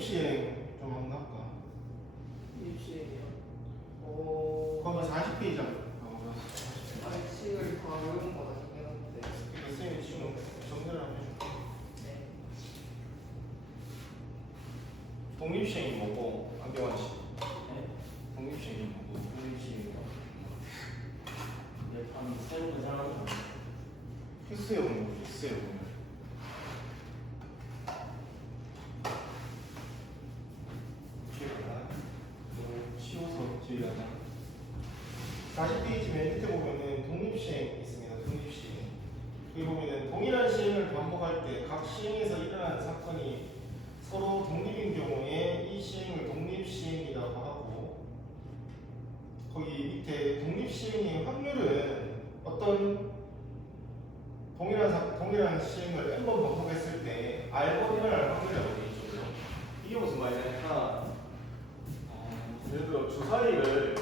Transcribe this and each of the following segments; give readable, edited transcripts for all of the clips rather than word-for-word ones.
독립시행 좀 한번 할까? 입시예요. 거기 40페이지잖아. 식을 다 외운 건 아니긴 한데. 선생님이 지금 정리를 한번 해줄게. 네. 독립시행이 뭐고, 안경환 씨? 네? 독립시행이 뭐고? 독립시행이요? 네, 한 새로운 사람은 필수의 공부, 필수의 공부. 쉬워서 주의하자. 40페이지 맨 밑에 보면은 독립시행 있습니다. 독립시행. 여기 보면은 동일한 시행을 반복할 때 각 시행에서 일어나는 사건이 서로 독립인 경우에 이 시행을 독립시행이라고 하고, 거기 밑에 독립시행의 확률은 어떤 동일한 시행을 n번 반복했을 때 R번 일어날 확률이라고 되어 있죠. 이게 무슨 말이냐니까 예를 들어 주사위를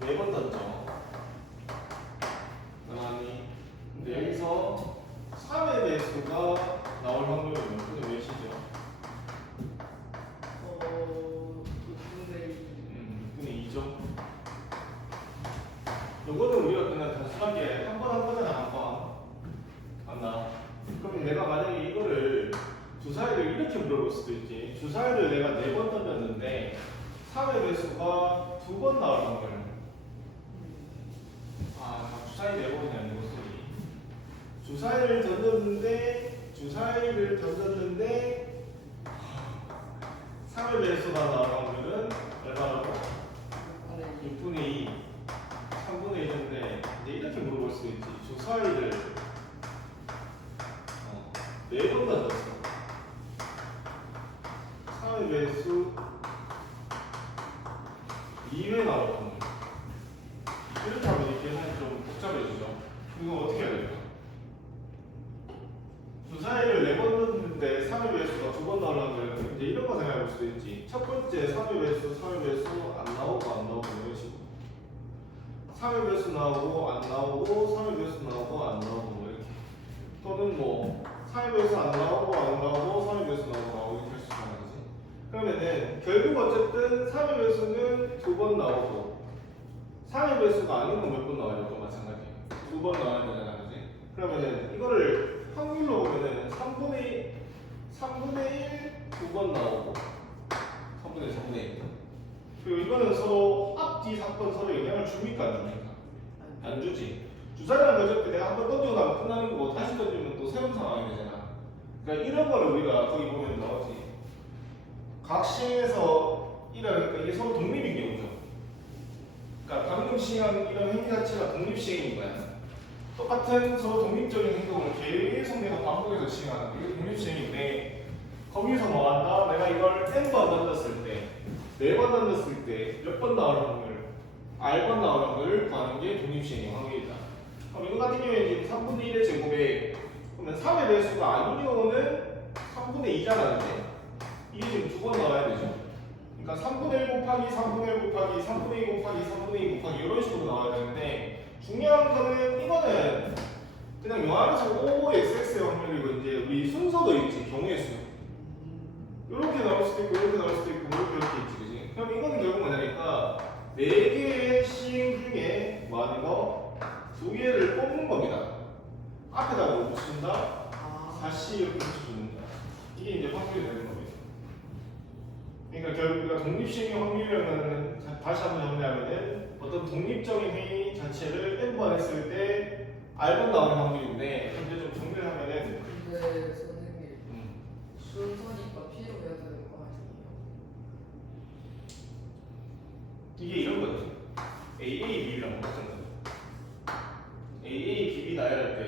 4번 던져. 그러니 근데 여기서 3의 배수가 나올 확률은 몇 분의 몇이죠? 6분의 6분의 2죠. 요거는 우리가 그냥 단순하게 한 번 한 번은 한 번. 맞나? 그럼 내가 만약에 이거를 주사위를 이렇게 물어볼 수도 있지. 주사위를 내가 4번 던졌는데 3의 배수가 2번 나올 확률. 주사위 4번이 아니고 소리. 주사위를 던졌는데 3의 배수가 나올 확률은 얼마라고? 6분의 2. 3분의 1인데 이제 이렇게 물어볼 수 있지. 주사위를 4번 던졌어. 3의 배수 2회 나올 확률. 이렇게 하면 이 계산이 좀 복잡해지죠. 이거 어떻게 해야 될까? 주사위를 4번 던졌는데 3의 배수가 2번 나오려면 이제 이런 거 생각해 볼 수도 있지. 첫 번째 3의 배수, 3의 배수 안 나오고 안 나오고 이런 식으로. 3의 배수 나오고 안 나오고 3의 배수 나오고 안 나오고 뭐 이렇게. 또는 뭐 3의 배수 안 나오고 안 나오고 3의 배수 나오고 이렇게 할 수 있는 거지. 그러면은 결국 어쨌든 3의 배수는 2번 나오고 3의 배수가 아닌 건 몇 번 나와요? 또 마찬가지예요. 2번 나와야 되잖아, 그지? 그러면은 이거를 확률로 보면은 3분의 1 2번 나오고 3분의 4분의 1. 그리고 이거는 서로 앞뒤 사건 서로 영향을 줍니까 안 줍니까? 안 주지. 주사위라는 거죠. 내가 한 번 던지고 나면 끝나는 거고 다시 던지면 또 새로운 상황이 되잖아. 그러니까 이런 거를 우리가 거기 보면 나오지. 각 시행에서 일어나니까 이게 서로 독립인 경우죠. 그러니까 방금 시행한 이런 행위 자체가 독립시행인 거야. 똑같은 서로 독립적인 행동을 계속 내가 반복해서 시행하는 게 독립시행인데 거기서 뭐 한다? 내가 이걸 n번 던졌을 때 4번 던졌을 때 몇 번 나올 확률 R번 나올 확률을 구하는 게 독립시행의 확률이다. 그럼 이거 같은 경우에 지금 3분의 1의 제곱에 그러면 3의 배수가 아닌 경우는 3분의 2잖아. 이게 지금 2번 나와야 되죠. 그러니까 3분의 1 곱하기 3분의 1 곱하기 3분의 2 곱하기 3분의 2 곱하기 이런 식으로 나와야 되는데 중요한 거는 이거는 그냥 영화에서 OXX의 확률이고 이제 우리 순서도 있지. 경우의 수 이렇게 나올 수도 있고 이렇게 나올 수도 있고 이렇게 있지, 그지? 그럼 이거는 결국 뭐냐니까 4개의 시행 중에 뭐 하는 거? 2개를 뽑는 겁니다. 앞에다가 뭐 붙인다? 다시 이렇게 붙여주는 거야. 이게 이제 확률이 되는 겁니다. 그러니까 결국 우리가 독립시행의 확률이라는 다시 한번 정리하면은 어떤 독립적인 행위 자체를 n번 했을 때 R번 나오는 확률인데 현재 좀 정리를 하면은 근데 선생님 순서니까 P로 해야 되는 거 아니에요? 이게 이런 거지. AA, B랑 똑같은 거죠. AA, BB 나열할 때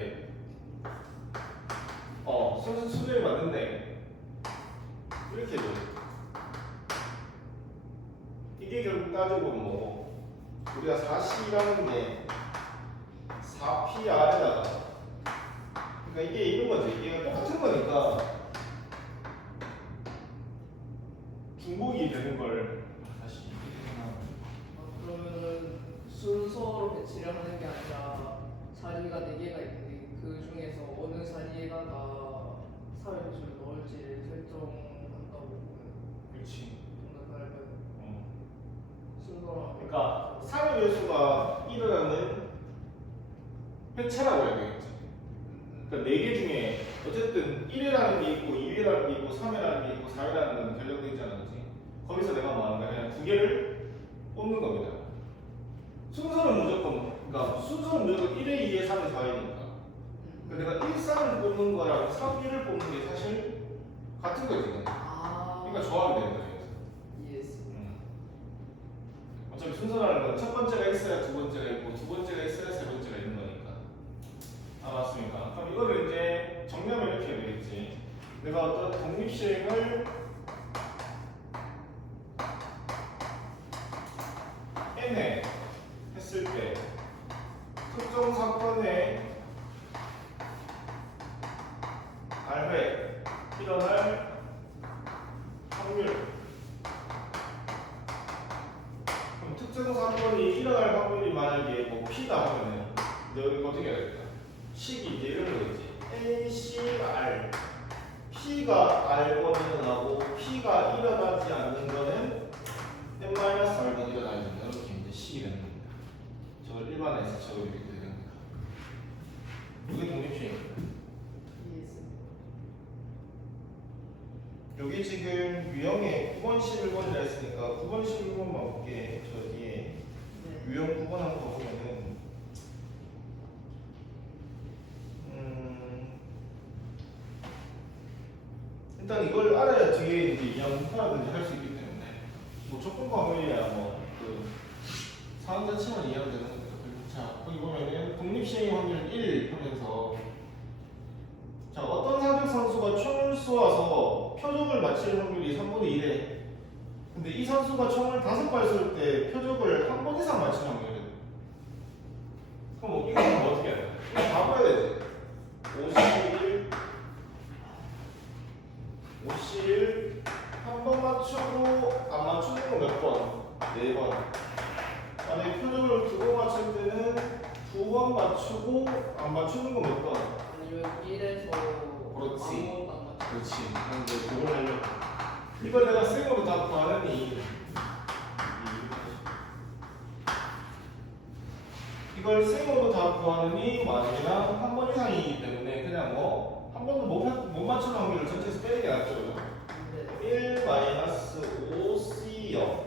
순서이 맞는데 이렇게 해줘. 이게 결국 따지고 보면 뭐고 우리가 4C라는 게 4PR에다가 그러니까 이게 이런 거지. 이게 똑같은 거니까 중복이 되는 걸 다시 그러면은 순서로 배치를 하는 게 아니라 자리가 4개가 있는데 그 중에서 어느 자리에다가 사회 배수를 넣을 1이라는 게 있고 2라는 게 있고 3이라는 게 있고 4이라는 건 결정돼 있잖아, 그렇지? 거기서 내가 뭐 하는 거야? 그냥 두 개를 뽑는 겁니다. 순서는 무조건, 그러니까 순서는 무조건 1에 2에 3에 4이니까. 내가 1, 3을 뽑는 거랑 3, 1을 뽑는 게 사실 같은 거지. 아. 그러니까 조합이 되는 거예요. 이해했습니다. 어차피 순서라는 건 첫 번째가 있어야 두 번째가 있고 두 번째가 있어야 세 번째가 있는 거니까. 알았습니까? 그럼 이거를 이제 정리하면 이렇게 되겠지. 내가 어떤 독립시행을 n에 했을 때 특정 사건의 발회 일어날 확률. 그럼 특정 사건이 일어날 확률이 만약에 뭐 P다 하면은 여기 어떻게 해야 될까? 식이 이제 이런 거겠지. NCR. P가 R번 일어나고 P가 일어나지 않는 거는 N-R번 일어나야 된다. 이렇게 이제 식이 되는 겁니다. 저걸 일반에서 저걸 이렇게 되는 겁니다. 이게 독립시행입니다. 이해했습니다. 여기 지금 유형에 9번, 11번이라 했으니까 9번, 11번만 볼게. 저 뒤에 네. 유형 9번 한번 보면은 일단 이걸 알아야 뒤에 이제 이항하든지 할 수 있기 때문에 뭐 조건과 확률이야 뭐그 사항 자체만 이해하면 되는 겁니다. 자 거기 보면은 독립시행 확률 1 하면서 자 어떤 사적 선수가 총을 쏘아서 표적을 맞힐 확률이 3분의 1에 근데 이 선수가 총을 5발 쏠 때 표적을 한 번 이상 맞힐 확률이래. 그럼 이거는 뭐 어떻게 해야 돼? 이거 다 보야 되지. 51 한 번 맞추고 안 맞추는 거 몇 번? 4번. 만약에 표적을 2번 맞출 때는 2번 맞추고 안 맞추는 거 몇 번? 아니면 1에서 그렇지. 아무것도 안 맞춰. 그렇지. 근데 그걸 하려고. 이걸 내가 쌩으로 다 구하느니 이걸 쌩으로 다 구하느니 만약에랑 한 번 이상이기 때문에 그냥 뭐 한 번도 못 맞추는 확률을 전체에서 빼는 게 낫죠. 네. 1 5C 0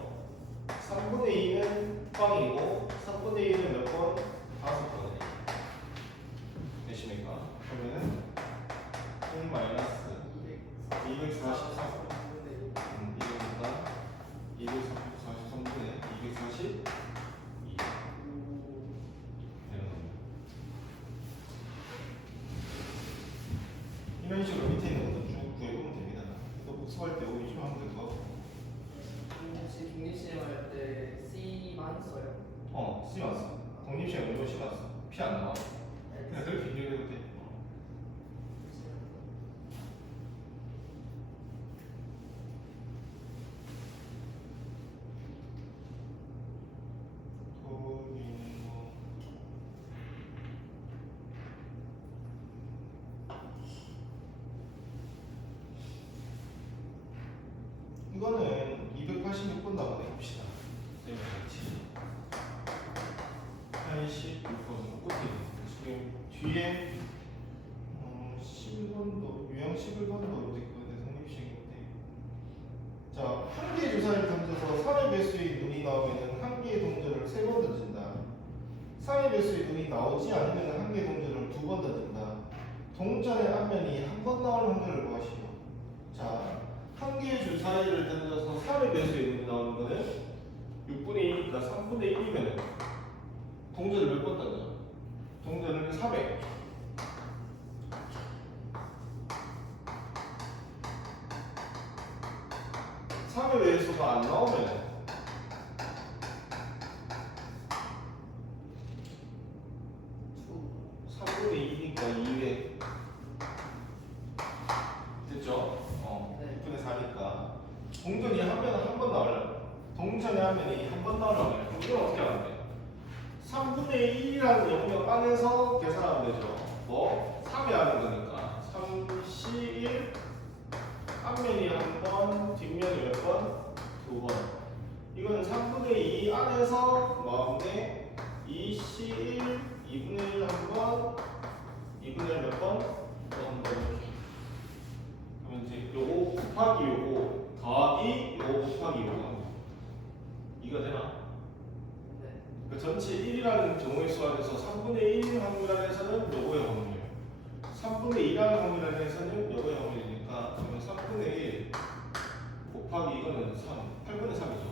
3분의 2는 꽝이고 3분의 1은 몇 번? 5번 되십니까? 그러면은 1 243 이거보다 243분의 242 되는 겁니다. 이런 식으로 밑에 있는 것도 쭉 구해보면 됩니다. 또 복습할 때 오기 좀 하면 될 것 같고. 혹시 독립시행 할때 C만 써요? C만 써. 독립시행 운동 C만 써. P 안 나와. 그냥 그렇게 비교해도 돼. 이거는 286번 나오네 봅시다. 86번 끝에 지금 뒤에 11번도 유형 11번도 이제 그건데 성립식인데 자 한 개의 주사를 던져서 3의 배수의 눈이 나오면은 한 개의 동전을 3번 던진다. 3의 배수의 눈이 나오지 않으면 한 개의 동전을 2번 던진다. 동전의 앞면이 한 번 나올 확률을 구하시오. 자 한 개의 주사위를 던져서 3의 배수의 눈이 나오는 거는 6분의 2니까 3분의 1이면 동전을 몇 번 던져? 동전을 3회. 3의 외수가 안 나오면 3분의 2니까 2회. 됐죠? 네. 6분의 4니까 동전이 한 번 나오려고. 동전의 화면이 한 번 나오려고 해요. 그럼 이건 어떻게 하면 돼? 3분의 1이라는 영역 안에서 계산하면 되죠. 뭐? 3이 하는 거니까 3C1 앞면이 한 번, 뒷면이 몇 번? 2번. 이거는 3분의 2 안에서 뭐하는데 2C1 2분의 1 한 번, 2분의 1 몇 번? 또 한 번 이렇게. 곱하기 요거 더하기 요거 곱하기 요거 이거 되나? 네. 그 전체 1이라는 경우의 수 안에서 3분의 1 확률 안에서는 요거의 확률 3분의 2라는 확률 안에서는 요거의 확률이니까 그러면 3분의 1 곱하기 이거는 8분의 3이죠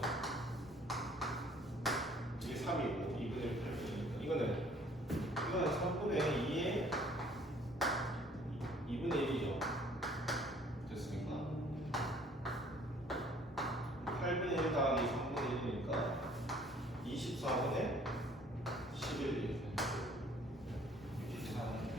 이게 3이고 2분의 1 8분의 1이니까 이거는 3분의 2에 2분의 1이죠 됐습니까? 8분의 1 더하기 3분의 1이니까 24분의 11 이렇게 계산하는 거예요.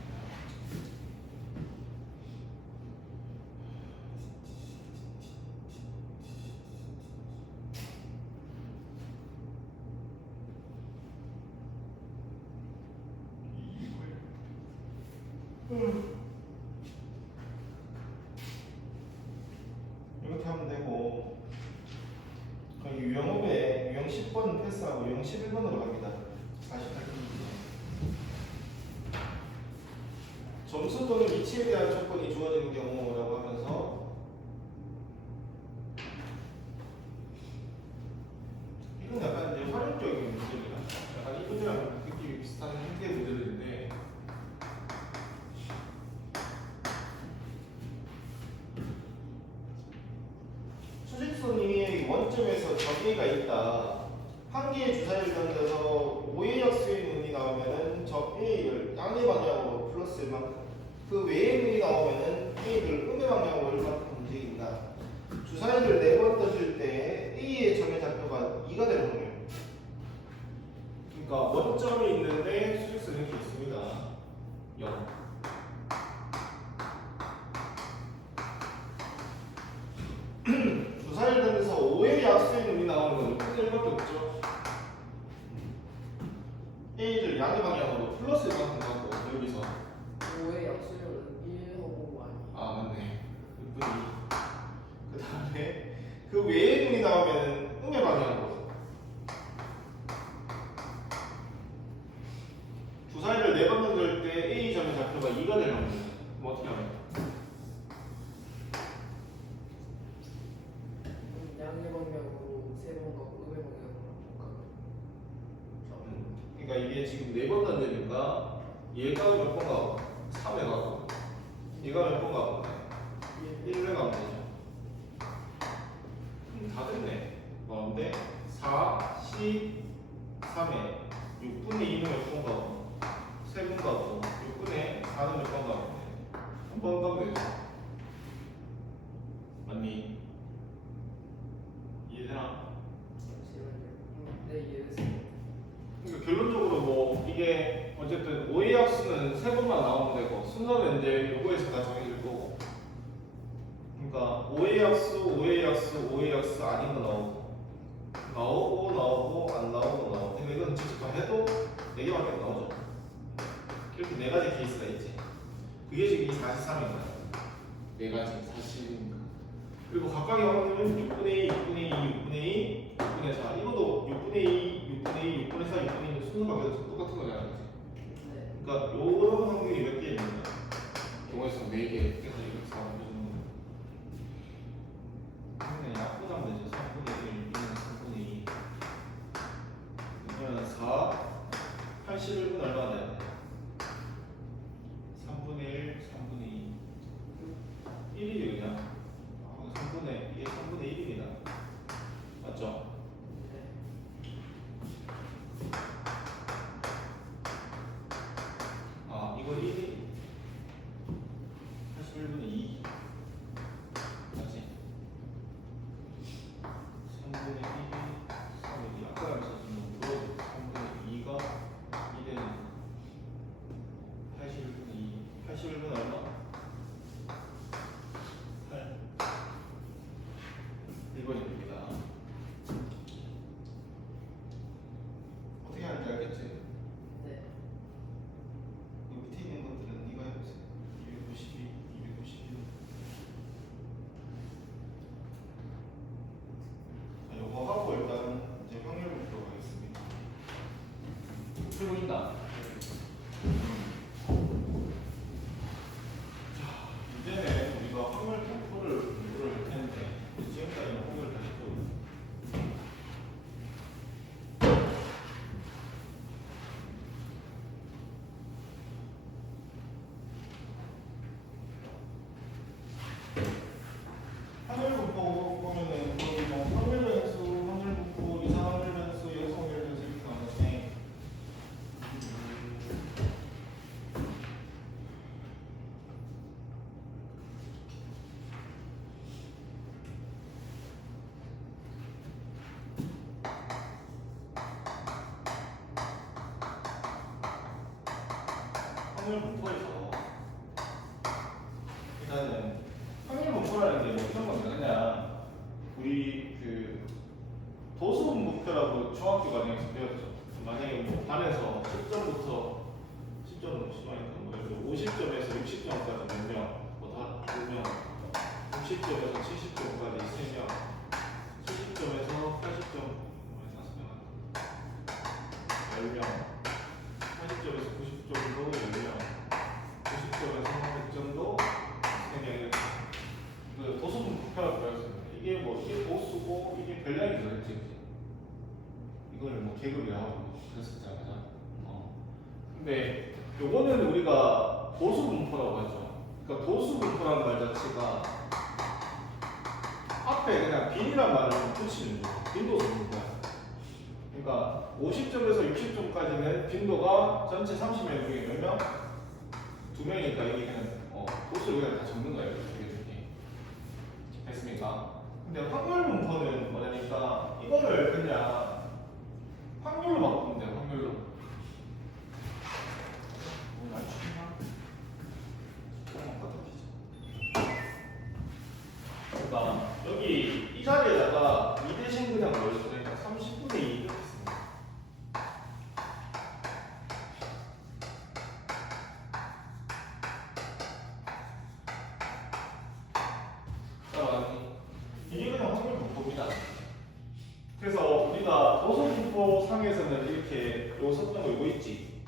이렇게 하면 되고 그럼 유형업에 유형 10번은 패스하고 유형 11번으로 갑니다. 48분이죠. 점수 또는 위치에 대한 조건이 주어지는 경우라고 하면서 이건 약간 이제 활용적인 문제입니다. 약간 이 문제랑 느낌이 비슷한 형태의 문제들인데 수직선이 원점에서 점A가 있다. 한 개의 주사위를 던져서 5의 약수의 눈이 나오면은 저 A를 양의 방향으로 플러스 1만큼 그 외의 눈이 나오면은 A를 음의 방향으로 1만큼 움직인다. 주사위를 4번 던질 때 A의 점의 좌표가 2가 되는 거예요. 그러니까 원점이 있는데 수직선이 이렇게 있습니다. 0. 주사위를 던져서 5의 약수의 눈이 나오는 건 6분의 1밖에 없죠. A를 양의 방향으로 플러스 1만큼 가고 여기서 5의 약수율은 1하고 많이. 아 맞네 6분의 2. 그 다음에 그 외의 눈이 나오면은 음의 방향으로 주사위를 4번 던질 때 A 점의 좌표가 2가 되는 겁니다. 그럼 어떻게 하면? 양의 방향으로 3번 가고 음의 방향으로 가고. 그러니까 이게 지금 4번 던지니까 얘가 몇 번 가고 3회 가고 얘가 몇 번 가고 1회 가면 되죠. 다 됐네. 뭐인데 4, 10, 3회 6분의 2는 몇 번 가고 3번 가고 6분의 4는 몇 번 가고 한 번 가면 되죠. 맞니? 이해되나? 잠시만요. 네, 이해했습니다. 그러니까 결론적으로 뭐 이게 어쨌든 5의 약수는 3번만 나오면 되고 순서는 이제 요거에서 다 정해질 거고 그러니까 5의 약수, 5의 약수, 5의 약수 아닌 거 나오고 안 나오고 근데 이건 직접 다 해도 4개밖에 안 나오죠. 이렇게 4가지 케이스가 있지. 그게 지금 이 43입니다. 4가지 40입니다. 그리고 각각의 확률은 6분의 2, 6분의 2, 6분의 2, 6분의 4 이것도 6분의 2, 6분의 2, 6분의 4, 6분의 2는 순서가 계속 똑같은 거잖아요. 네. 그러니까 요런 확률이 몇 개 있느냐 경우에서 4개 그래서 이렇게 4분의 그러면 약분하면 되죠. 3분의 1, 6분의 3분의 2 그러면 4, 81분 얼마 돼야 돼? 3분의 1, 3분의 2 1이죠 그냥 3분의 이게 3분의 1입니다. 맞죠? 네. 아 이거 1이 확률 분포에서 일단은 확률 분포라는 게 뭐 이런 겁니다. 그냥 우리 그 도수분 목표라고 중학교 과정에서 배웠죠. 만약에 뭐 반에서 10점부터 10점은 심하니까 뭐 예를 들어 50점에서 60점까지 몇 명, 뭐다 2명, 60점에서 70점까지 3명, 70점에서 80점 10명, 80점에서 90점도 10명, 90점에서 100점도 3명. 그 도수분 목표라고 배웠습니다. 이게 뭐 이게 보수고 이게 별량이 그랬지. 이걸 뭐 계급이라 하고 그랬었잖아, 그죠? 근데 요거는 우리가 도수분포라고 하죠. 그러니까 도수분포라는 말 자체가 앞에 그냥 빈이란 말을 좀 붙이는 거예요. 빈도수분포야. 그러니까 50점에서 60점까지는 빈도가 전체 30명 중에 몇 명? 2명이니까 이게 그냥 도수를 그냥 다 적는 거예요. 이렇게 됐습니까? 근데 확률 분포는 뭐냐니까 이거를 그냥 확률로 바꾸면 돼요. 확률로. 그러니까 여기 이 자리에다가 2 대신 그냥 넣어주세요. 그러니까 30분의 2 이렇게 씁니다. 이게 그냥 확률 분포입니다. 그래서 우리가 도수 분포 상에서는 이렇게 요 썼던 거 이거 있지.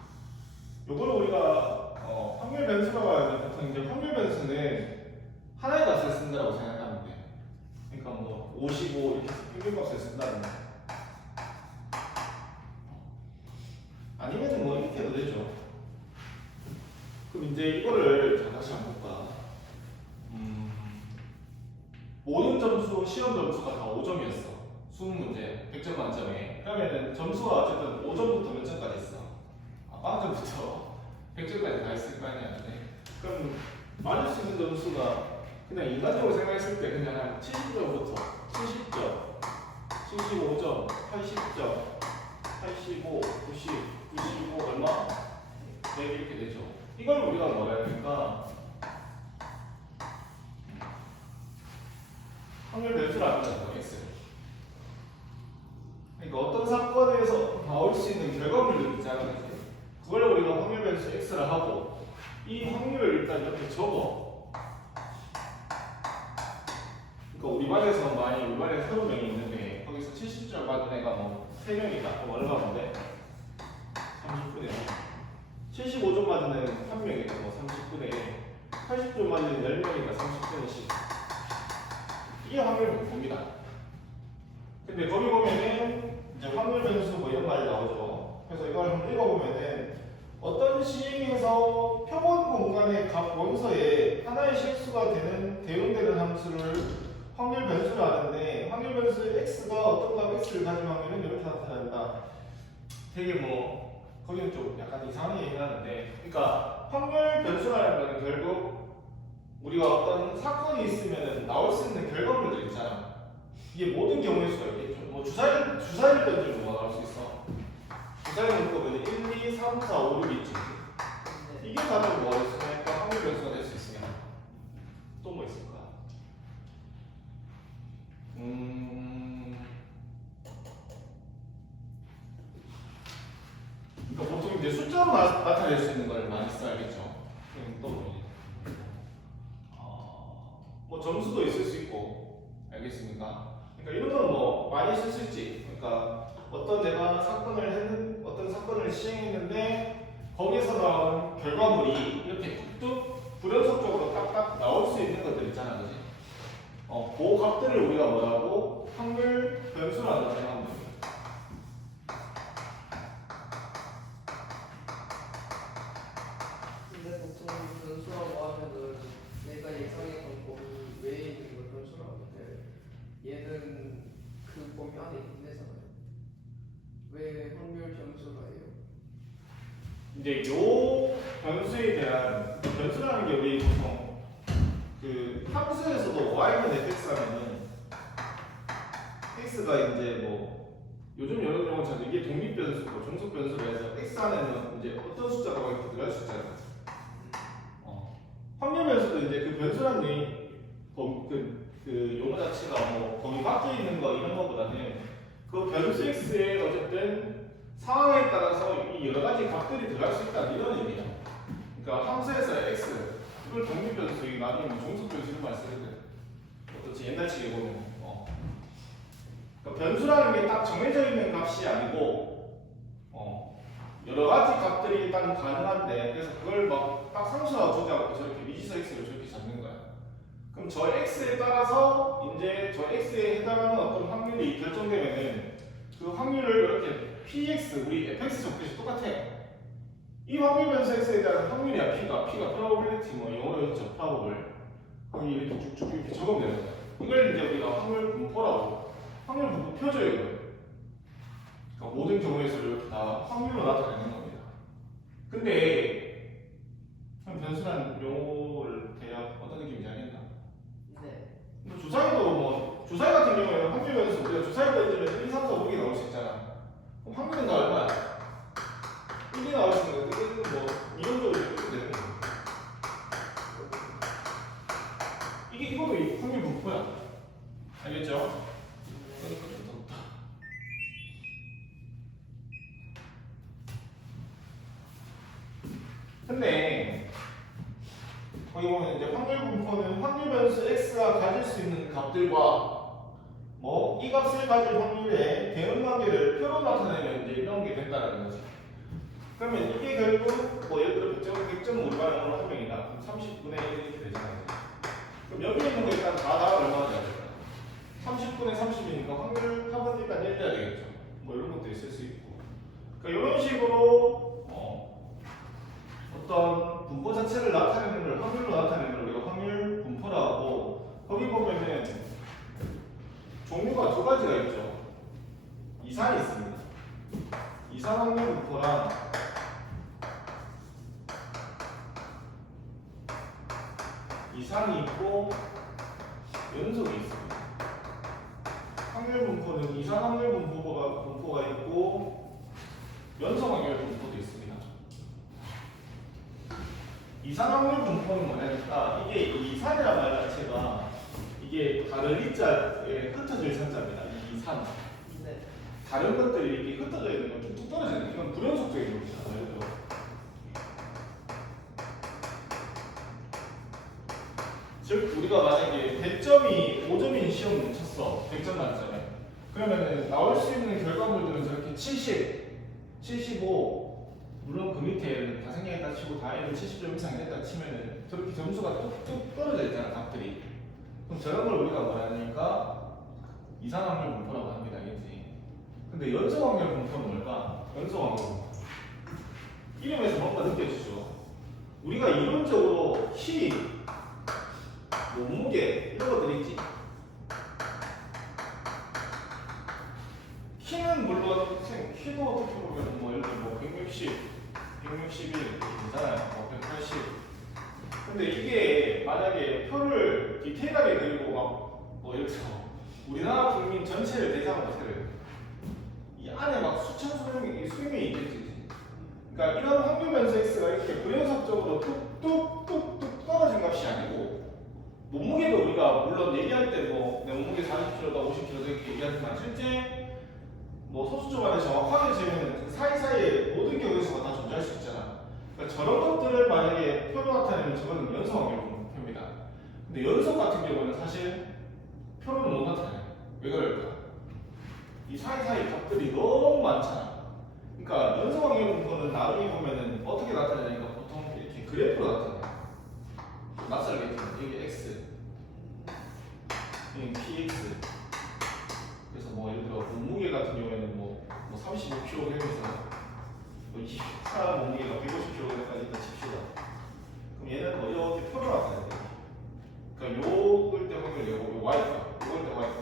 요거를 우리가 확률 변수라고 하는데 보통 이제 확률 변수는 하나의 값을 쓴다고 생각하면 돼. 그러니까 뭐 55 이렇게 평균값을 쓴다든가. 아니면은 뭐 이렇게 해도 되죠. 그럼 이제 이거를 다시 한번 볼까. 모든 점수 시험 점수가 다 5점이었어. 수능 문제 100점 만점에. 그러면은 점수가 어쨌든 5점부터 몇 점까지 있어? 빵점부터 100점까지 다 있을 거 아니야. 그럼 맞을 수 있는 점수가 그냥 인간적으로 생각했을 때 그냥 한 70점부터 70점, 75점, 80점, 85, 90, 95 얼마? 100 이렇게 되죠. 이걸 우리가 뭐라 하니까 확률 변수를 합니다. X. 그러니까 어떤 사건에서 나올 수 있는 결과물들 있잖아요. 그걸 우리가 확률 변수 X를 하고 이 확률을 일단 이렇게 적어. 그러니까 우리 반에서 만약 우리 반에 30명이 있는데 거기서 70점 받은 애가 뭐 3명이다. 그럼 얼마 본데? 30분의 75점 맞은 애는 1명이다. 뭐 30분의 80점 맞은 애는 10명이니까 30분의 10. 이게 확률 분포입니다. 근데 거기 보면은 이제 확률 변수 뭐 이런 말이 나오죠. 그래서 이걸 한번 읽어보면은 어떤 시행에서 표본 공간의 각 원소에 하나의 실수가 되는 대응되는 함수를 확률 변수로 하는데 확률 변수 x가 어떤 값 x를 가진 확률은 이렇게 나타난다. 되게 뭐 거기는 좀 약간 이상하게 얘기하는데, 그러니까 확률 변수라는 거는 결국 우리가 어떤 사건이 있으면 나올 수 있는 결과물들 있잖아. 이게 모든 경우일 수가 있겠죠. 뭐 주사위를 던지면 뭐 나올 수 있어? 주사위를 묶으면 1, 2, 3, 4, 5, 6 있지. 이게 다들 뭐가 있으니까 확률 변수가 될 수 있으면 또 뭐 있을까? 그러니까 보통 이제 숫자로 나타낼 수 있는 걸 많이 써야겠죠. 또 뭐 점수도 있을 수 있고, 알겠습니까? 그러니까 이런 건 뭐 많이 쓸 수 있지. 그러니까 내가 어떤 사건을 시행했는데 거기서 나온 결과물이 이렇게 뚝뚝 불연속적으로 딱딱 나올 수 있는 것들 있잖아, 그지? 그 값들을 우리가 뭐라고 확률 변수라고 생각하면 됩니다. 근데 보통 변수라고 하면은 내가 예상했던 범위 외에 있는 걸 변수라고 하는데 얘는 그 범위 안에 있는 애잖아요. 왜 확률 변수가 해요? 이제 요 변수에 대한 변수라는 게 우리 보통 그 함수에서도 y는 fx 하면은 x가 이제 뭐 요즘 여러 경우는 이게 독립 변수고 종속 변수로 해서 x 안에는 이제 어떤 숫자가 이렇게 들어갈 수 있잖아요. 이제 그 변수란 그 용어 자체가 뭐 범위 밖에 있는 거 이런 거보다는 그 변수 x에 어쨌든 상황에 따라서 이 여러 가지 값들이 들어갈 수 있다 이런 의미죠. 그러니까 함수에서 x 이걸 독립 변수 나중에 뭐 종속 변수 이런 말 쓰거든. 어떻지 옛날식에 보면 그러니까 변수라는 게 딱 정해져 있는 값이 아니고 여러 가지 값들이 일단 가능한데 그래서 그걸 막 딱 상수화 두지 않고 저렇게 미지수 x를 저렇게 잡는 거야. 그럼 저 x에 따라서 이제 저 x에 해당하는 어떤 확률이 결정되면은 그 확률을 이렇게 px 우리 fx 적듯이 똑같아요. 이 확률 변수 x에 대한 확률이야 p가 probability 뭐 영어로 했죠 probable. 거기 이렇게 쭉쭉 이렇게 적으면 되는 거야. 이걸 이제 우리가 확률 분포라고 확률 분포 표줘요. 그러니까 모든 경우에서 이렇게 다 확률로 나타내는 겁니다. 근데 변수란 용어를 대략 어떤 느낌인지 알겠나? 네. 근데 주사위도 뭐 주사위 같은 경우에는 확률 변수 우리가 주사위 던지면 1, 2, 3, 4, 5개 나올 수 있잖아. 그럼 확률은 다 얼마야? 1이 나올 수 있는 거. 이거는 뭐 이론적으로 이렇게 되는 거야. 이것도 이 확률 분포야. 알겠죠? 그러니까 좀 덥다. 근데 거기 보면 이제 확률 분포는 확률 변수 x가 가질 수 있는 값들과 뭐 이 값을 가질 확률의 대응 관계를 표로 나타내면 이제 이런 게 된다는 거지. 그러면 이게 결국 뭐 예를 들어 100점 우리 반에 오늘 한 명이다. 그럼 30분의 1 이렇게 되잖아요. 그럼 여기 있는 거 일단 다 얼마나 돼야 될까? 30분의 30이니까 확률 합은 일단 1 돼야 되겠죠. 뭐 이런 것도 있을 수 있고. 그러니까 이런 식으로 어떤 분포 자체를 나타내는 걸 확률로 나타내는 걸 우리가 확률 분포라고 하고 거기 보면은 종류가 두 가지가 있죠. 이산이 있습니다. 이산 확률 분포랑 이산이 있고 연속이 있습니다. 확률 분포는 이산 확률 분포가 있고 연속 확률 분포도 있습니다. 이산 확률 분포는 뭐냐니까 이게 이산이란 말 자체가 이게 다른 이자에 흩어져 있는 산자입니다. 이 이산. 네. 다른 것들이 이렇게 흩어져 있는 건 뚝뚝 떨어지는 이건 불연속적인 것이잖아요. 즉 우리가 만약에 100점이 5점인 시험을 쳤어. 100점 만점에. 그러면은 나올 수 있는 결과물들은 저렇게 70, 75 물론 그 밑에는 다 생략했다 치고 다 N을 70점 이상 했다 치면은 저렇게 점수가 뚝뚝 떨어져 있잖아 값들이. 그럼 저런 걸 우리가 뭐라니까 이산 확률 분포라고 합니다. 알겠지? 근데 연속 확률 분포는 뭘까? 연속 확률 분포. 이름에서 뭔가 느껴지죠? 우리가 이론적으로 키, 몸무게 이런 것들 있지? 키는 물론 키도 어떻게 보면 뭐 예를 들어 뭐 160, 161 괜찮아요. 뭐 180. 근데 이게 만약에 표를 디테일하게 그리고 막 뭐 예를 들어 우리나라 국민 전체를 대상으로 해요. 이 안에 막 수천 수명이 있겠지. 그러니까 이런 확률 변수 x가 이렇게 불연속적으로 뚝뚝뚝뚝 떨어진 값이 아니고 몸무게도 우리가 물론 얘기할 때 뭐 내 몸무게 40kg다 50kg다 이렇게 얘기하지만 실제 뭐 소수점 안에 정확하게 재면 그 사이사이에 모든 경우수가 다 존재할 수 있잖아. 그러니까 저런 것들을 만약에 표로 나타내면 저거는 연속 확률 표입니다. 근데 연속 같은 경우는 사실 표로는 못 나타내요. 왜 그럴까? 이 사이사이 값들이 너무 많잖아. 그러니까 연속 확률 분포는 나중에 보면은 어떻게 나타내니까 보통 이렇게 그래프로 나타내요. 낯설겠죠? 이게 x, 이게 px. 그래서 뭐 예를 들어 몸무게 같은 경우에는 뭐 35kg 해서 뭐 24 몸무게가 150kg까지 있다 칩시다. 그럼 얘는 뭐 이렇게 표로 나타내야 돼. 그러니까 요걸 때 확률 내고 요 y가 요걸 때 y가.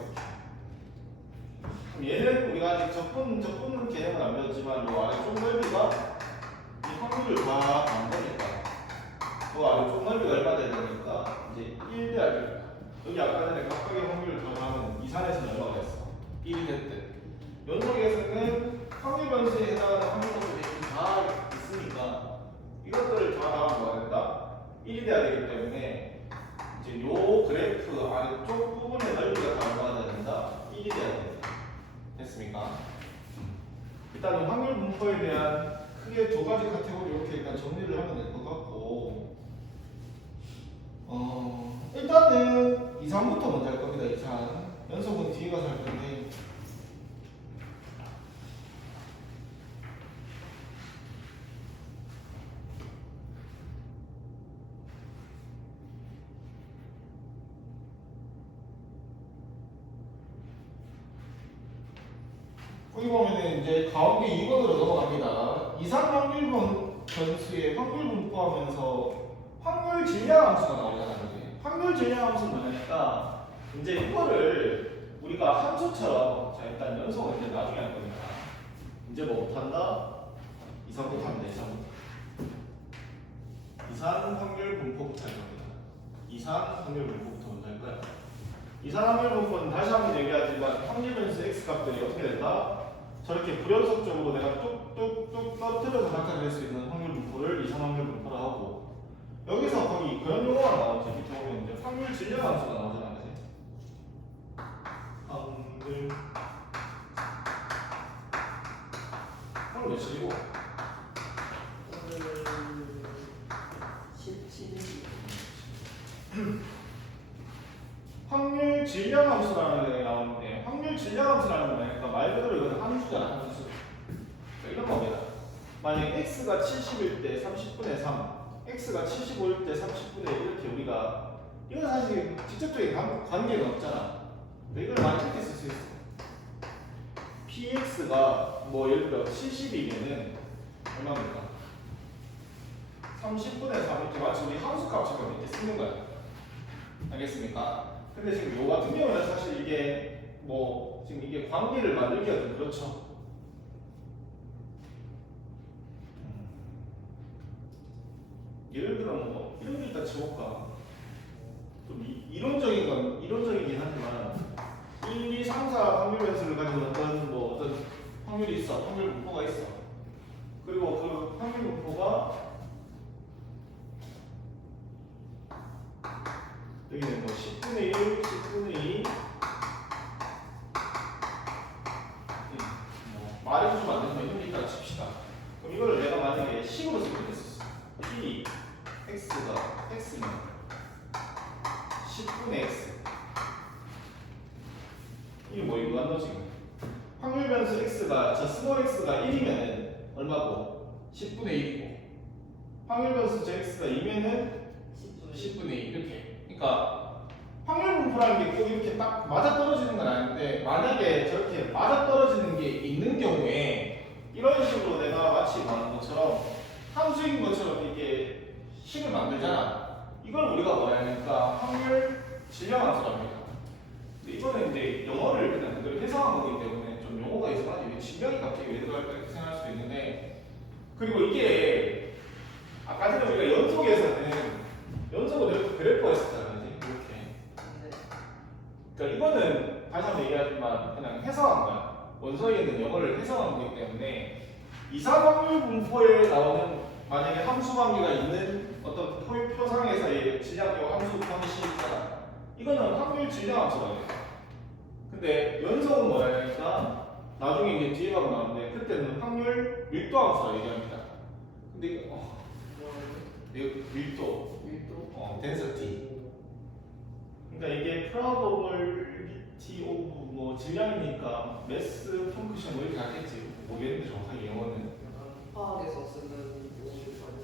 그럼 얘는 우리가 아직 적분 개념은 안 배웠지만 요 아래 쪽 넓이가 이 확률을 다 안 되니까 그 아래 쪽 넓이가 얼마 돼야 되니까 이제 1 돼야 됩니다. 여기 아까 전에 각각의 확률을 다 더하면 이산에서는 얼마가 됐어? 1이 됐대. 연속에서는 확률 변수에 해당하는 확률 것들이 다 있으니까 이것들을 다 나가면 뭐가 된다? 1이 돼야 되기 때문에 양쪽 부분의 넓이가 다 얼마가 돼야 된다? 1이 돼야 된다. 됐습니까? 일단은 확률 분포에 대한 크게 두 가지 카테고리 이렇게 일단 정리를 하면 될 것 같고, 일단은 이산부터 먼저 할 겁니다. 이산 연속은 뒤에 가서 할 건데, 여기 보면은 이제 가운데 2번으로 넘어갑니다. 이산 확률 변수의 확률 분포하면서 확률 질량 함수가 나오잖아요. 그지? 확률 질량 함수는 뭐냐니까 이제 이거를 우리가 함수처럼 자 일단 연속은 이제 나중에 할 겁니다. 이제 뭐부터 한다? 이산부터 합니다. 이산 확률 분포부터 할 겁니다. 이산 확률 분포부터 먼저 할 거야. 이산 확률 분포는 다시 한번 얘기하지만 확률 변수 x 값들이 어떻게 된다? 저렇게 불연속적으로 내가 뚝뚝뚝 떨어뜨려서 나타낼 수 있는 확률 분포를 이산 확률 분포라 하고, 여기서 거기 그런 용어가 나오지. 밑에 보면 이제 확률 질량 함수가 나오잖아, 그지? 확률 몇이고? 오늘 17일. 확률 질량 함수라는 게 나오는데, 확률 질량 함수라는 건 뭐냐니까 말 그대로 이거는 함수잖아, 함수. 이런 겁니다. 만약에 x가 70일 때 30분의 3, x가 75일 때 30분의 1 이렇게 우리가, 이건 사실 직접적인 관계는 없잖아. 근데 이걸 많이 이렇게 쓸 수 있어. px가 뭐 예를 들어 70이면은 얼마입니까? 30분의 3 이렇게 마치 우리 함수 값처럼 이렇게 쓰는 거야. 알겠습니까? 근데 지금 요 같은 경우는 사실 이게 뭐 지금 이게 관계를 만들기가 좀 그렇죠. 예를 들어 뭐 이런 거 일단 쳐볼까? 좀 이론적인 건 이론적이긴 하지만 1, 2, 3, 4 확률 변수를 가진 어떤 확률이 있어. 확률 분포가 있어. 그리고 그 확률 분포가 여기는 뭐 10분의 1, 10분의 2 뭐 말해주면 안 되지만 이런 게 있다 칩시다. 그럼 이거를 내가 만약에 식으로 쓰면 됐었어. P X가 X면 10분의 X 이게 뭐 이거 한다 지금 확률 변수 X가 저 스몰 X가 1이면은 얼마고? 10분의 1이고 확률 변수 저 X가 2면은 10분의 2 이렇게. 그러니까 확률 분포라는 게 꼭 이렇게 딱 맞아 떨어지는 건 아닌데, 만약에 저렇게 맞아 떨어지는 게 있는 경우에 이런 식으로 내가 마치 말한 것처럼 함수인 것처럼 이렇게 식을 만들잖아. 이걸 우리가 뭐라 하니까 확률 질량 함수라고 합니다. 근데 이거는 이제 영어를 그냥 그대로 해석한 거기 때문에 좀 용어가 있어가지고 왜 질량이 갑자기 왜 들어갈까 이렇게 생각할 수도 있는데, 그리고 이게 아까 전에 우리가 연속으로 이렇게 그래프가 있었잖아요. 이렇게. 그러니까 이거는 다시 한번 얘기하지만 그냥 해석한 거야. 원서에 있는 영어를 해석한 거기 때문에 이산 확률 분포에 나오는 만약에 함수 관계가 있는 어떤 표상에서의 질량과 함수 관계식이 있잖아. 이거는 확률 질량 함수라고 해요. 근데 연속은 뭐라 하니까 나중에 이제 뒤에 가면 나오는데 그때는 확률 밀도 함수라고 얘기합니다. 근데 이거 밀도 density. 그러니까 이게 probability of 뭐 질량이니까 mass function 뭐 이렇게 하겠지. 모르겠는데 정확하게 영어는. 화학에서 쓰는 용어를 많이